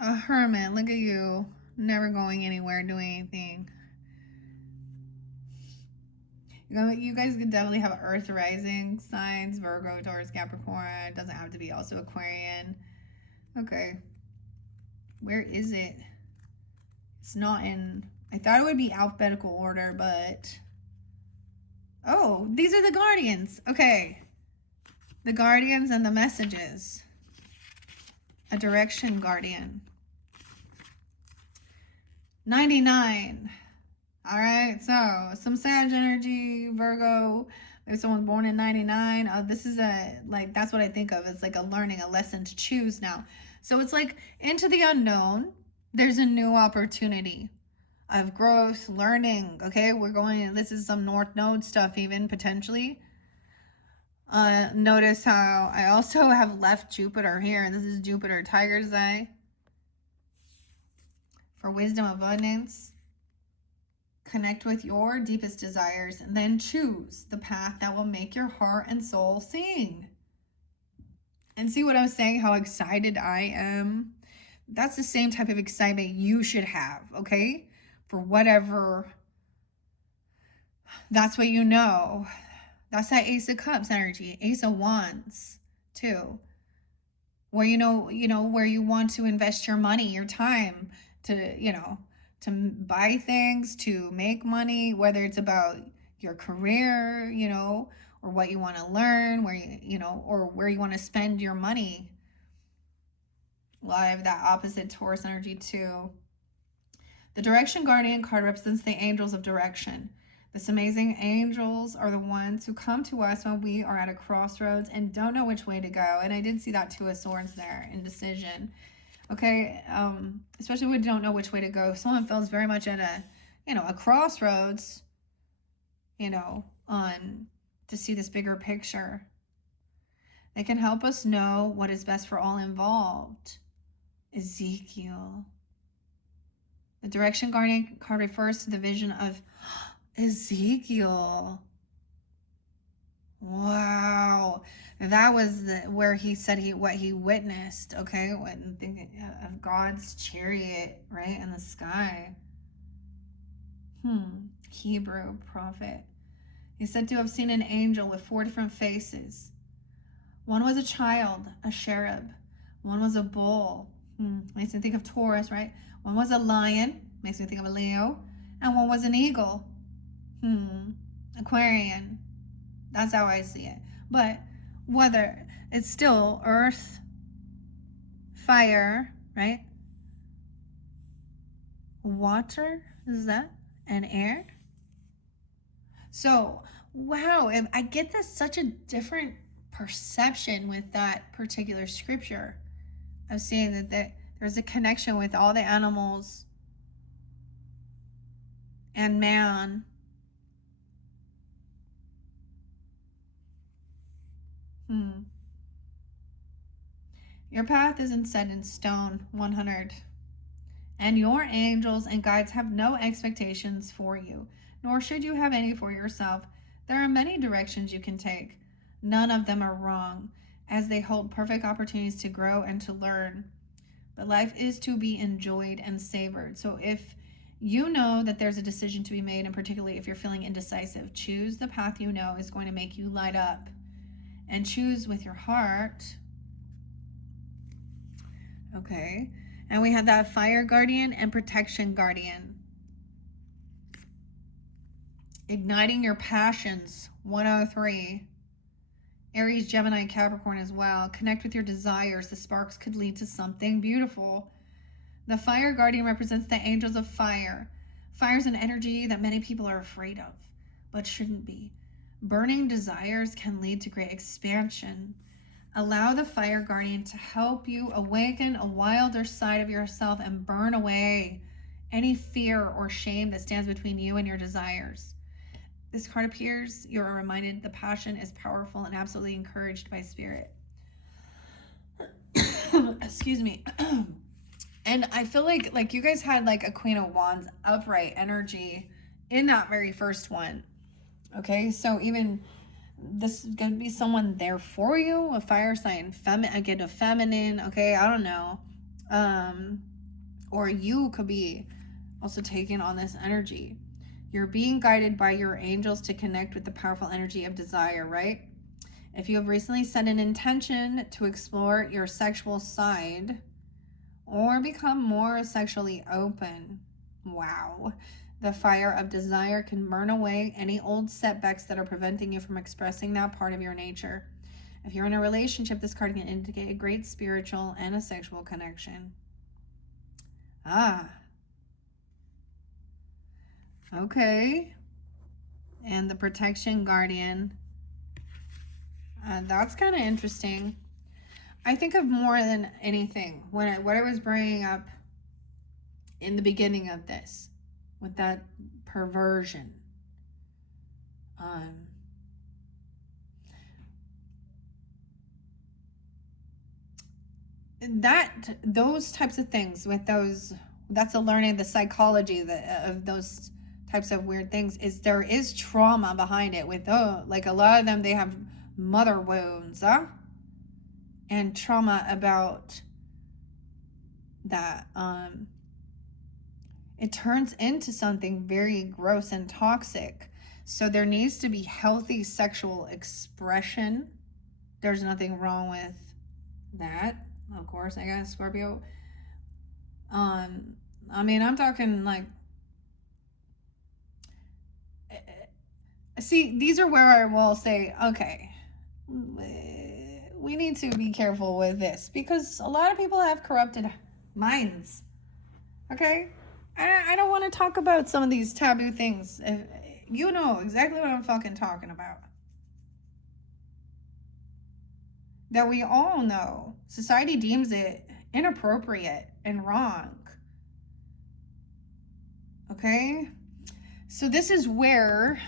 A hermit. Look at you. Never going anywhere, doing anything. You guys could definitely have Earth rising signs, Virgo, Taurus, Capricorn. It doesn't have to be also Aquarian. Okay. Where is it? It's not in... I thought it would be alphabetical order, but... Oh, these are the guardians. Okay. The guardians and the messages. A direction guardian. 99. All right, so some Sag energy, Virgo. If someone's born in 99, this is that's what I think of. It's like a learning, a lesson to choose now. So it's like into the unknown, there's a new opportunity of growth, learning. Okay, this is some North Node stuff even potentially. Notice how I also have left Jupiter here, and this is Jupiter Tiger's Eye. For wisdom, abundance. Connect with your deepest desires and then choose the path that will make your heart and soul sing. And see what I was saying, how excited I am? That's the same type of excitement you should have, okay? For whatever, that's what you know. That's that Ace of Cups energy, Ace of Wands too. Where you know where you want to invest your money, your time to, to buy things, to make money, whether it's about your career, or what you want to learn, or where you want to spend your money. Live that opposite Taurus energy too. The Direction Guardian card represents the angels of direction. This amazing angels are the ones who come to us when we are at a crossroads and don't know which way to go. And I did see that Two of Swords there, indecision. Okay, especially when we don't know which way to go. Someone feels very much at a crossroads, to see this bigger picture. They can help us know what is best for all involved. Ezekiel. The Direction Guardian card refers to the vision of Ezekiel. Wow, that was where he said what he witnessed. Okay, when thinking of God's chariot, right, in the sky. Hebrew prophet. He said to have seen an angel with 4 different faces. One was a child, a cherub. One was a bull. Makes me think of Taurus, right? One was a lion. Makes me think of a Leo. And one was an eagle. Aquarian. That's how I see it. But whether it's still earth, fire, right? Water, is that? And air. So, wow, I get this such a different perception with that particular scripture. I'm seeing that there's a connection with all the animals and man. Your path isn't set in stone, 100. And your angels and guides have no expectations for you, nor should you have any for yourself. There are many directions you can take. None of them are wrong, as they hold perfect opportunities to grow and to learn. But life is to be enjoyed and savored. So if you know that there's a decision to be made, and particularly if you're feeling indecisive, choose the path you know is going to make you light up. And choose with your heart. Okay. And we have that Fire Guardian and Protection Guardian. Igniting your passions, 103. Aries, Gemini, Capricorn as well. Connect with your desires. The sparks could lead to something beautiful. The Fire Guardian represents the angels of fire. Fire is an energy that many people are afraid of, but shouldn't be. Burning desires can lead to great expansion. Allow the Fire Guardian to help you awaken a wilder side of yourself and burn away any fear or shame that stands between you and your desires. This card appears, you're reminded the passion is powerful and absolutely encouraged by spirit. Excuse me. And I feel like you guys had like a Queen of Wands upright energy in that very first one. Okay, so even this is going to be someone there for you, a fire sign, again, a feminine, okay, I don't know. or you could be also taking on this energy. You're being guided by your angels to connect with the powerful energy of desire, right? If you have recently set an intention to explore your sexual side or become more sexually open, wow, the fire of desire can burn away any old setbacks that are preventing you from expressing that part of your nature. If you're in a relationship, this card can indicate a great spiritual and a sexual connection. Ah, okay. And the protection guardian. That's kind of interesting. I think of more than anything what I was bringing up in the beginning of this with that perversion. Those types of things with those, that's a learning the psychology of those types of weird things, is there is trauma behind it with like a lot of them, they have mother wounds, and trauma about that. It turns into something very gross and toxic. So there needs to be healthy sexual expression. There's nothing wrong with that, of course, I guess, Scorpio. I mean, I'm talking like, see, these are where I will say, okay, we need to be careful with this because a lot of people have corrupted minds. Okay? I don't want to talk about some of these taboo things. You know exactly what I'm fucking talking about. That we all know. Society deems it inappropriate and wrong. Okay? So this is where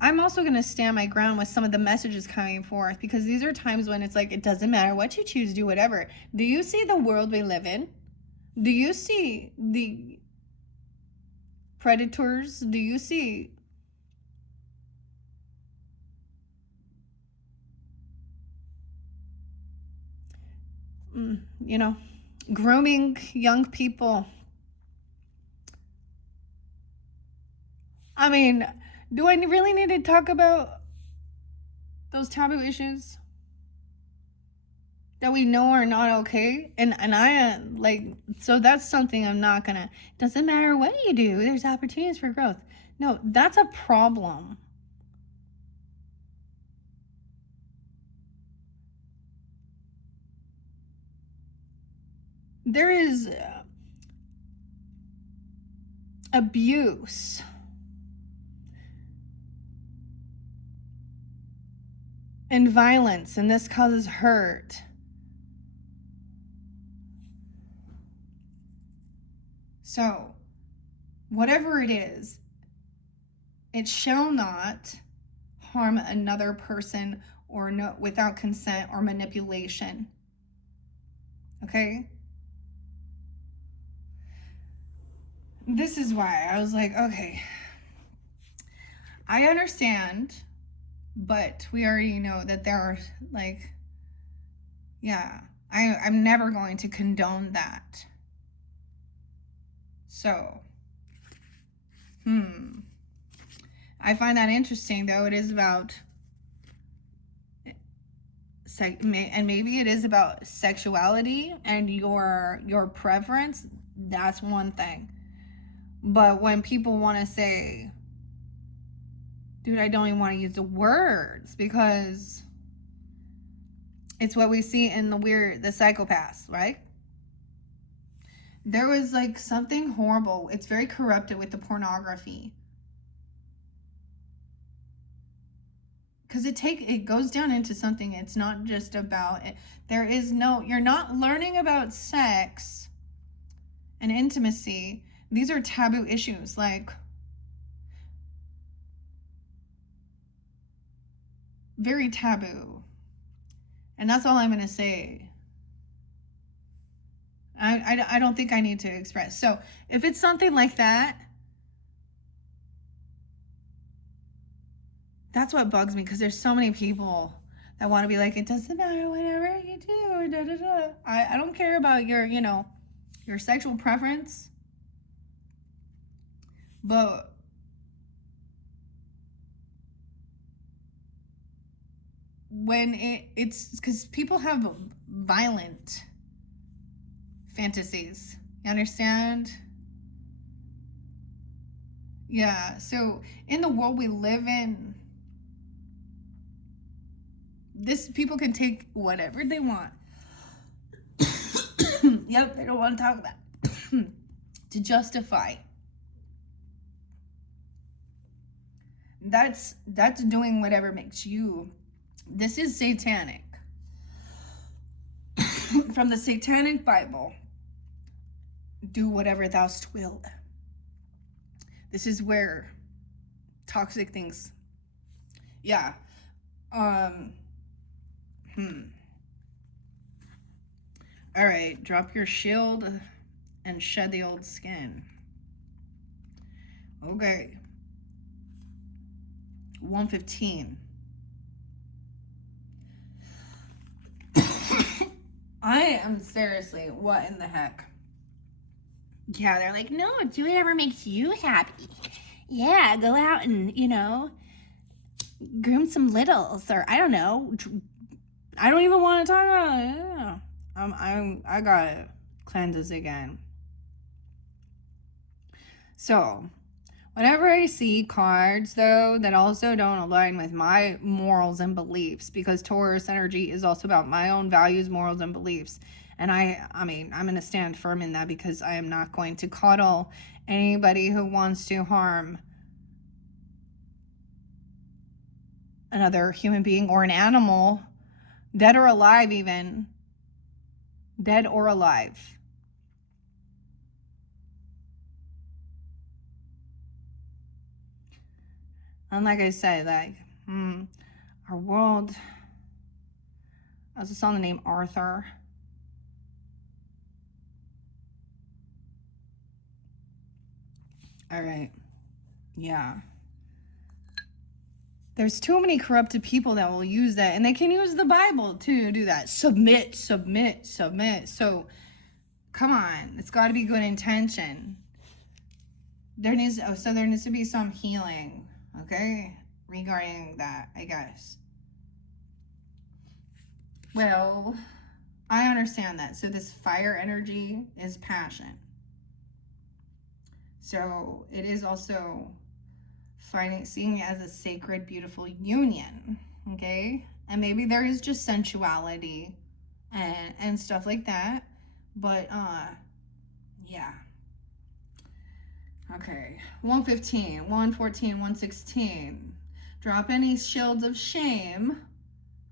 I'm also going to stand my ground with some of the messages coming forth, because these are times when it's like, it doesn't matter what you choose, do whatever. Do you see the world we live in? Do you see the predators? Do you see grooming young people? I mean, do I really need to talk about those taboo issues that we know are not okay? And I like, so that's something I'm not gonna, doesn't matter what you do, there's opportunities for growth. No, that's a problem. There is abuse and violence, and this causes hurt. So, whatever it is, it shall not harm another person or no, without consent or manipulation. Okay? This is why I was like, okay, I understand, but we already know that there are, like, yeah, I'm never going to condone that. So, I find that interesting, though. It is about, and maybe it is about sexuality and your preference. That's one thing. But when people want to say, dude, I don't even want to use the words because it's what we see in the psychopaths, right? There was like something horrible. It's very corrupted with the pornography. Because it goes down into something. It's not just about it. You're not learning about sex and intimacy. These are taboo issues, like very taboo. And that's all I'm going to say. I don't think I need to express. So if it's something like that, that's what bugs me, because there's so many people that want to be like, it doesn't matter whatever you do. Da, da, da. I don't care about your your sexual preference, but when it's because people have violent fantasies. You understand? Yeah, so in the world we live in, this people can take whatever they want. Yep, they don't want to talk about to justify. That's doing whatever makes you. This is satanic. From the Satanic Bible, do whatever thou wilt. This is where toxic things. Yeah. All right, drop your shield and shed the old skin. Okay. 115. I am seriously, what in the heck? Yeah, they're like, no, do whatever makes you happy. Yeah, go out and, groom some littles, or I don't know. I don't even want to talk about it. I got cleanses again. So, whenever I see cards, though, that also don't align with my morals and beliefs, because Taurus energy is also about my own values, morals, and beliefs. And I mean, I'm going to stand firm in that, because I am not going to coddle anybody who wants to harm another human being or an animal, dead or alive even. Dead or alive. And like I said, our world, I was just on the name Arthur. All right. Yeah. There's too many corrupted people that will use that, and they can use the Bible to do that. Submit. So, come on. It's got to be good intention. There needs to be some healing, okay, regarding that, I guess. Well, I understand that. So this fire energy is passion. So it is also seeing it as a sacred, beautiful union, okay? And maybe there is just sensuality and stuff like that, but yeah. Okay, 115, 114, 116. Drop any shields of shame,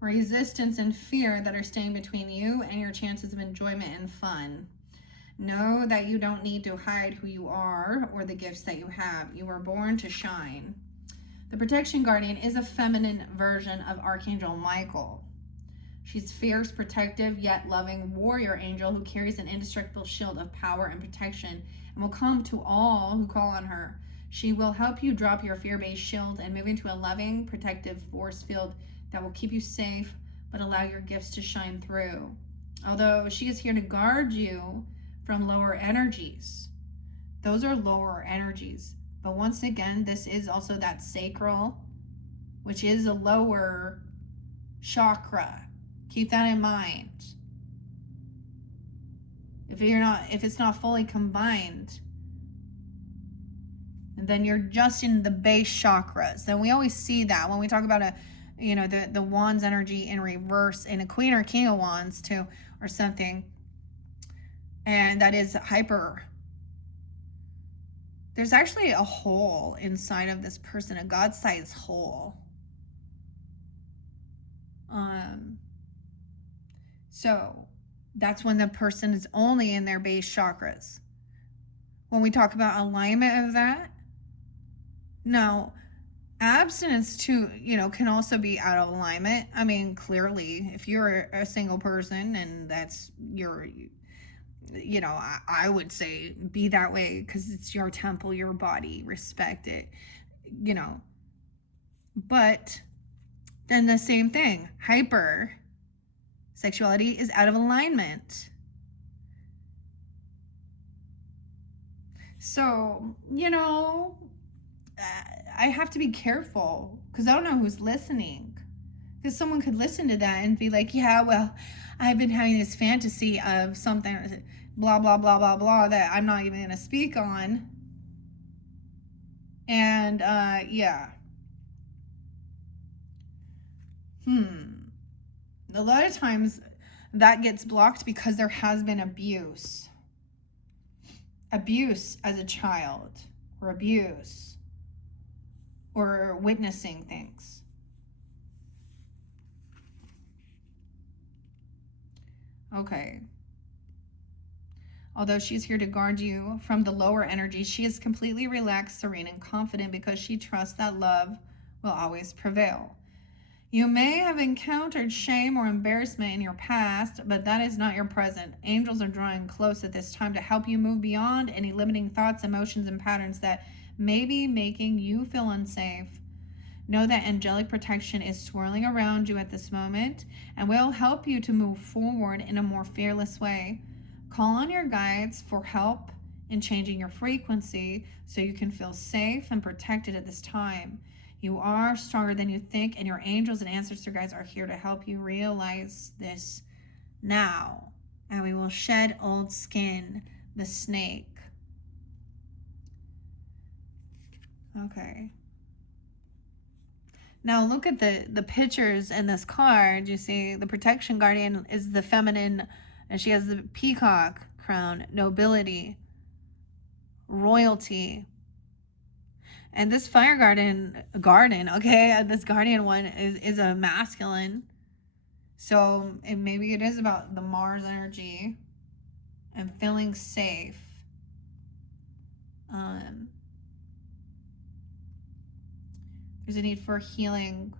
resistance, and fear that are staying between you and your chances of enjoyment and fun. Know that you don't need to hide who you are or the gifts that you have. You were born to shine. The protection guardian is a feminine version of Archangel Michael. She's fierce, protective, yet loving warrior angel who carries an indestructible shield of power and protection and will come to all who call on her. She will help you drop your fear-based shield and move into a loving, protective force field that will keep you safe but allow your gifts to shine through. Although she is here to guard you from lower energies. Those are lower energies. But once again, this is also that sacral, which is a lower chakra. Keep that in mind. If it's not fully combined, then you're just in the base chakras. And we always see that when we talk about the wands energy in reverse in a queen or king of wands too, or something. And that is hyper. There's actually a hole inside of this person, a God-sized hole. So that's when the person is only in their base chakras. When we talk about alignment of that, now abstinence too, can also be out of alignment. I mean, clearly, if you're a single person and that's your, I would say be that way because it's your temple, your body, respect it, But then the same thing, hyper sexuality is out of alignment. So, I have to be careful because I don't know who's listening. Because someone could listen to that and be like, yeah, well, I've been having this fantasy of something, blah, blah, blah, blah, blah, that I'm not even going to speak on. And, yeah. A lot of times that gets blocked because there has been abuse. Abuse as a child, or abuse, or witnessing things. Okay. Although she's here to guard you from the lower energy, she is completely relaxed, serene, and confident because she trusts that love will always prevail. You may have encountered shame or embarrassment in your past, but that is not your present. Angels are drawing close at this time to help you move beyond any limiting thoughts, emotions, and patterns that may be making you feel unsafe. Know that angelic protection is swirling around you at this moment and will help you to move forward in a more fearless way. Call on your guides for help in changing your frequency so you can feel safe and protected at this time. You are stronger than you think, and your angels and ancestor guides are here to help you realize this now. And we will shed old skin, the snake. Okay. Now look at the pictures in this card. You see the protection guardian is the feminine, and she has the peacock crown, nobility, royalty. And this fire garden, okay, this guardian one is a masculine. So maybe it is about the Mars energy and feeling safe. There's a need for healing,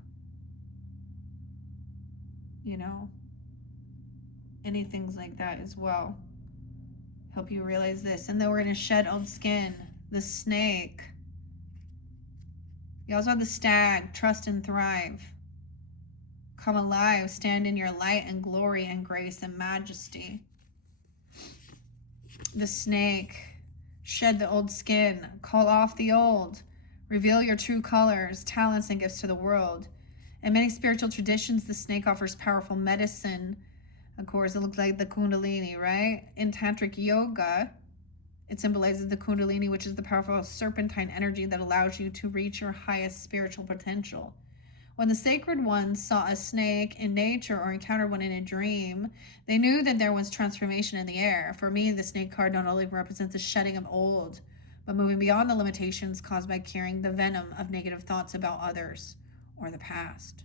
any things like that as well. Help you realize this. And then we're going to shed old skin, the snake. You also have the stag, trust and thrive. Come alive, stand in your light and glory and grace and majesty. The snake, shed the old skin, call off the old, reveal your true colors, talents, and gifts to the world. In many spiritual traditions, the snake offers powerful medicine. Of course, it looks like the Kundalini, right? In Tantric yoga, it symbolizes the Kundalini, which is the powerful serpentine energy that allows you to reach your highest spiritual potential. When the sacred ones saw a snake in nature or encountered one in a dream, they knew that there was transformation in the air. For me, the snake card not only represents the shedding of old, but moving beyond the limitations caused by carrying the venom of negative thoughts about others or the past.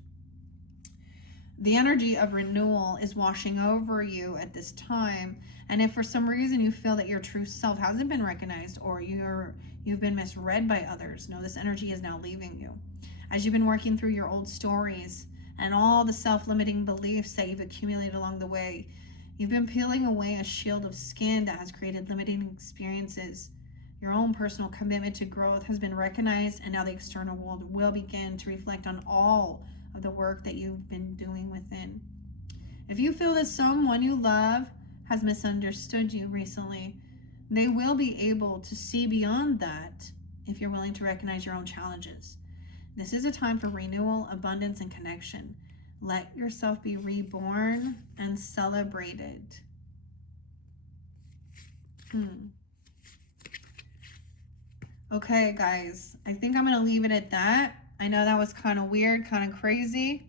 The energy of renewal is washing over you at this time. And if for some reason you feel that your true self hasn't been recognized or you've been misread by others, know this energy is now leaving you. As you've been working through your old stories and all the self-limiting beliefs that you've accumulated along the way, you've been peeling away a shield of skin that has created limiting experiences. Your own personal commitment to growth has been recognized, and now the external world will begin to reflect on all of the work that you've been doing within. If you feel that someone you love has misunderstood you recently, they will be able to see beyond that if you're willing to recognize your own challenges. This is a time for renewal, abundance, and connection. Let yourself be reborn and celebrated. Okay, guys, I think I'm going to leave it at that. I know that was kind of weird, kind of crazy.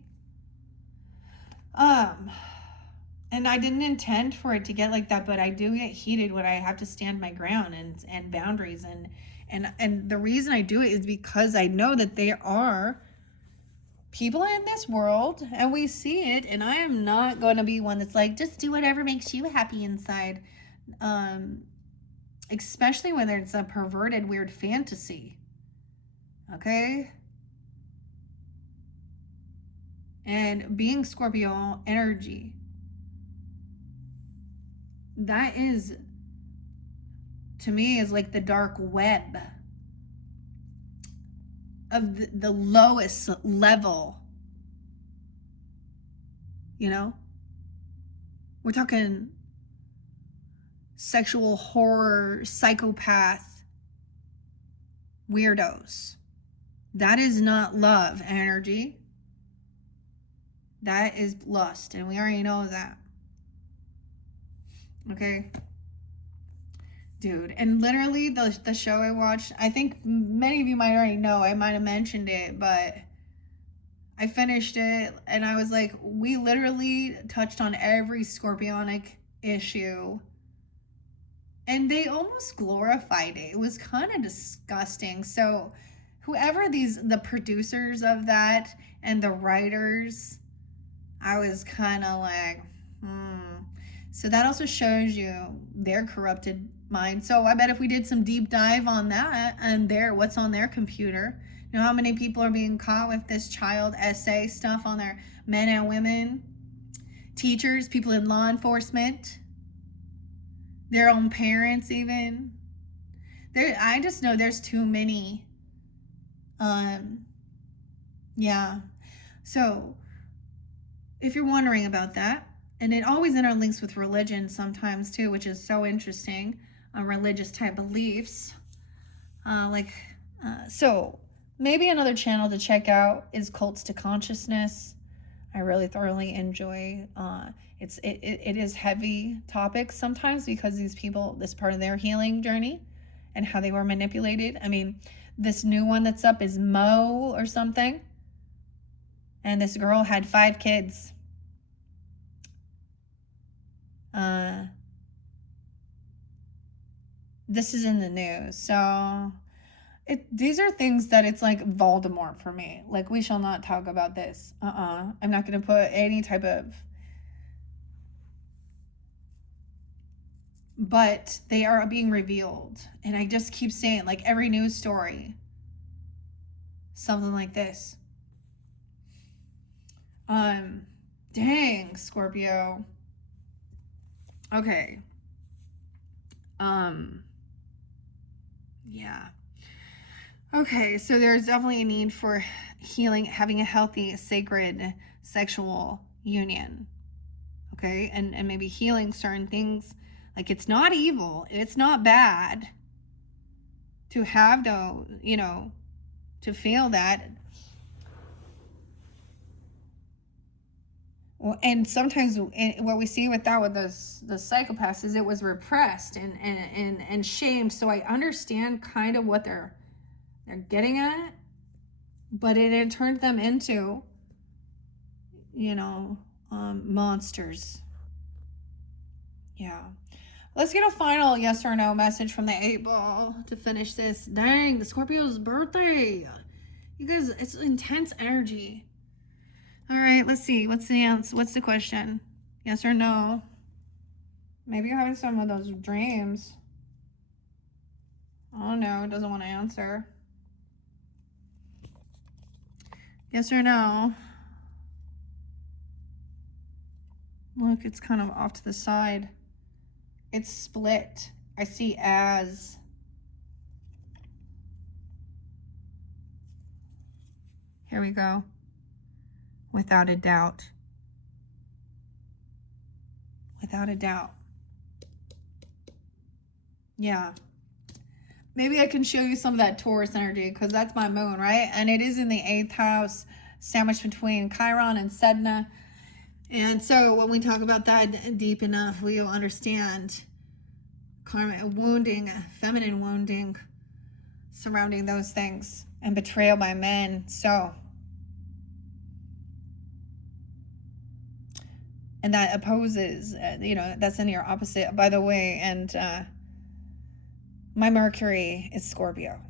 And I didn't intend for it to get like that, but I do get heated when I have to stand my ground and boundaries. And the reason I do it is because I know that there are people in this world and we see it, and I am not going to be one that's like, just do whatever makes you happy inside. Especially when it's a perverted, weird fantasy. Okay? And being Scorpio energy, that is, to me, is like the dark web of the lowest level. We're talking sexual horror, psychopath, weirdos. That is not love energy. That is lust, and we already know that. Okay? Dude, and literally the show I watched, I think many of you might already know, I might have mentioned it, but I finished it and I was like, we literally touched on every scorpionic issue. And they almost glorified it. It was kind of disgusting. So whoever the producers of that and the writers, I was kind of like, So that also shows you their corrupted mind. So I bet if we did some deep dive on that and what's on their computer, you know how many people are being caught with this child essay stuff on their men and women, teachers, people in law enforcement, their own parents even. I just know there's too many. Yeah. So if you're wondering about that, and it always interlinks with religion sometimes too, which is so interesting, religious type beliefs. So maybe another channel to check out is Cults to Consciousness. I really thoroughly enjoy. It is heavy topics sometimes because these people, this part of their healing journey, and how they were manipulated. I mean, this new one that's up is Mo or something, and this girl had 5 kids. This is in the news. So these are things that it's like Voldemort for me. Like, we shall not talk about this. I'm not going to put any type of... But they are being revealed. And I just keep saying, like, every news story, something like this. Dang, Scorpio. Okay. Yeah. Okay, so there's definitely a need for healing, having a healthy, sacred sexual union. Okay, and maybe healing certain things. Like, it's not evil, it's not bad to have to feel that. And sometimes what we see with the psychopaths is it was repressed and shamed. So I understand kind of what they're getting at, but it turned them into, monsters. Yeah. Let's get a final yes or no message from the 8 ball to finish this. Dang, the Scorpio's birthday. You guys, it's intense energy. All right, let's see. What's the answer? What's the question? Yes or no? Maybe you're having some of those dreams. Oh no, it doesn't want to answer. Yes or no? Look, it's kind of off to the side. It's split. I see as. Here we go. Without a doubt. Without a doubt. Yeah. Maybe I can show you some of that Taurus energy because that's my moon, right? And it is in the 8th house, sandwiched between Chiron and Sedna. And so when we talk about that deep enough, we'll understand karma, wounding, feminine wounding surrounding those things, and betrayal by men. So, and that opposes, that's in your opposite, by the way. And my Mercury is Scorpio.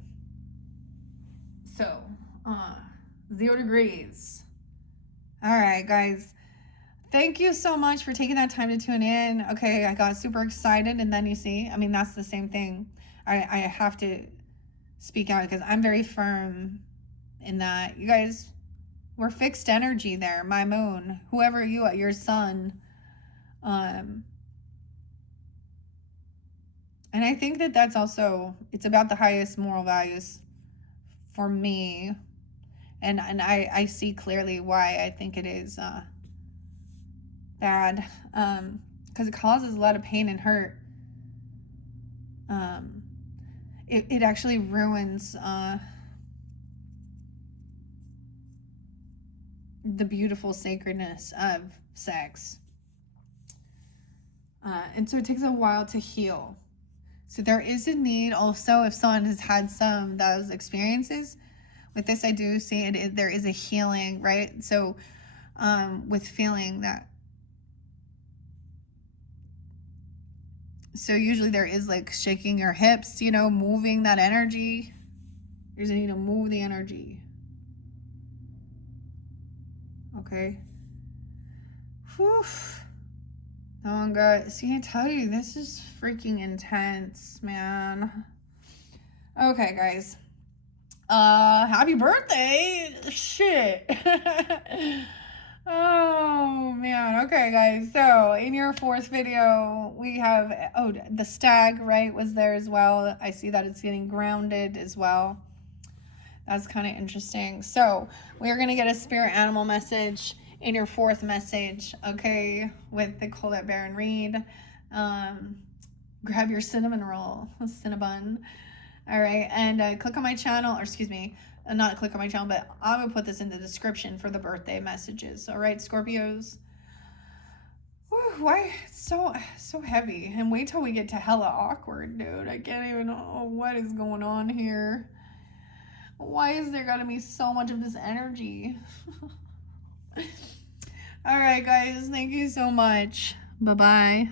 So, 0 degrees. All right, guys. Thank you so much for taking that time to tune in. Okay, I got super excited, and then you see, I mean, that's the same thing. I have to speak out because I'm very firm in that. You guys, we're fixed energy there. My moon, whoever you are, your sun. And I think that's also, it's about the highest moral values for me. And I see clearly why I think it is bad, because it causes a lot of pain and hurt. it actually ruins the beautiful sacredness of sex. And so it takes a while to heal. So there is a need also, if someone has had some those experiences with this, I do see it, there is a healing, right? So with feeling that, so usually there is like shaking your hips, you know, moving that energy. There's a need to move the energy. Okay. Whew. Oh god, see, I tell you, this is freaking intense, man. Okay, guys. Happy birthday! Shit. Oh man. Okay, guys. So in your fourth video, we have, oh, the stag, right, was there as well. I see that it's getting grounded as well. That's kind of interesting. So we're gonna get a spirit animal message in your fourth message, okay, with the Colette Baron read. Grab your cinnamon roll, cinnabon. All right, and click on my channel, or excuse me, not click on my channel, but I'm gonna put this in the description for the birthday messages. All right, Scorpios. Whew, why it's so heavy? And wait till we get to hella awkward, dude. I can't even know what is going on here. Why is there gotta be so much of this energy? All right, guys, thank you so much. Bye-bye.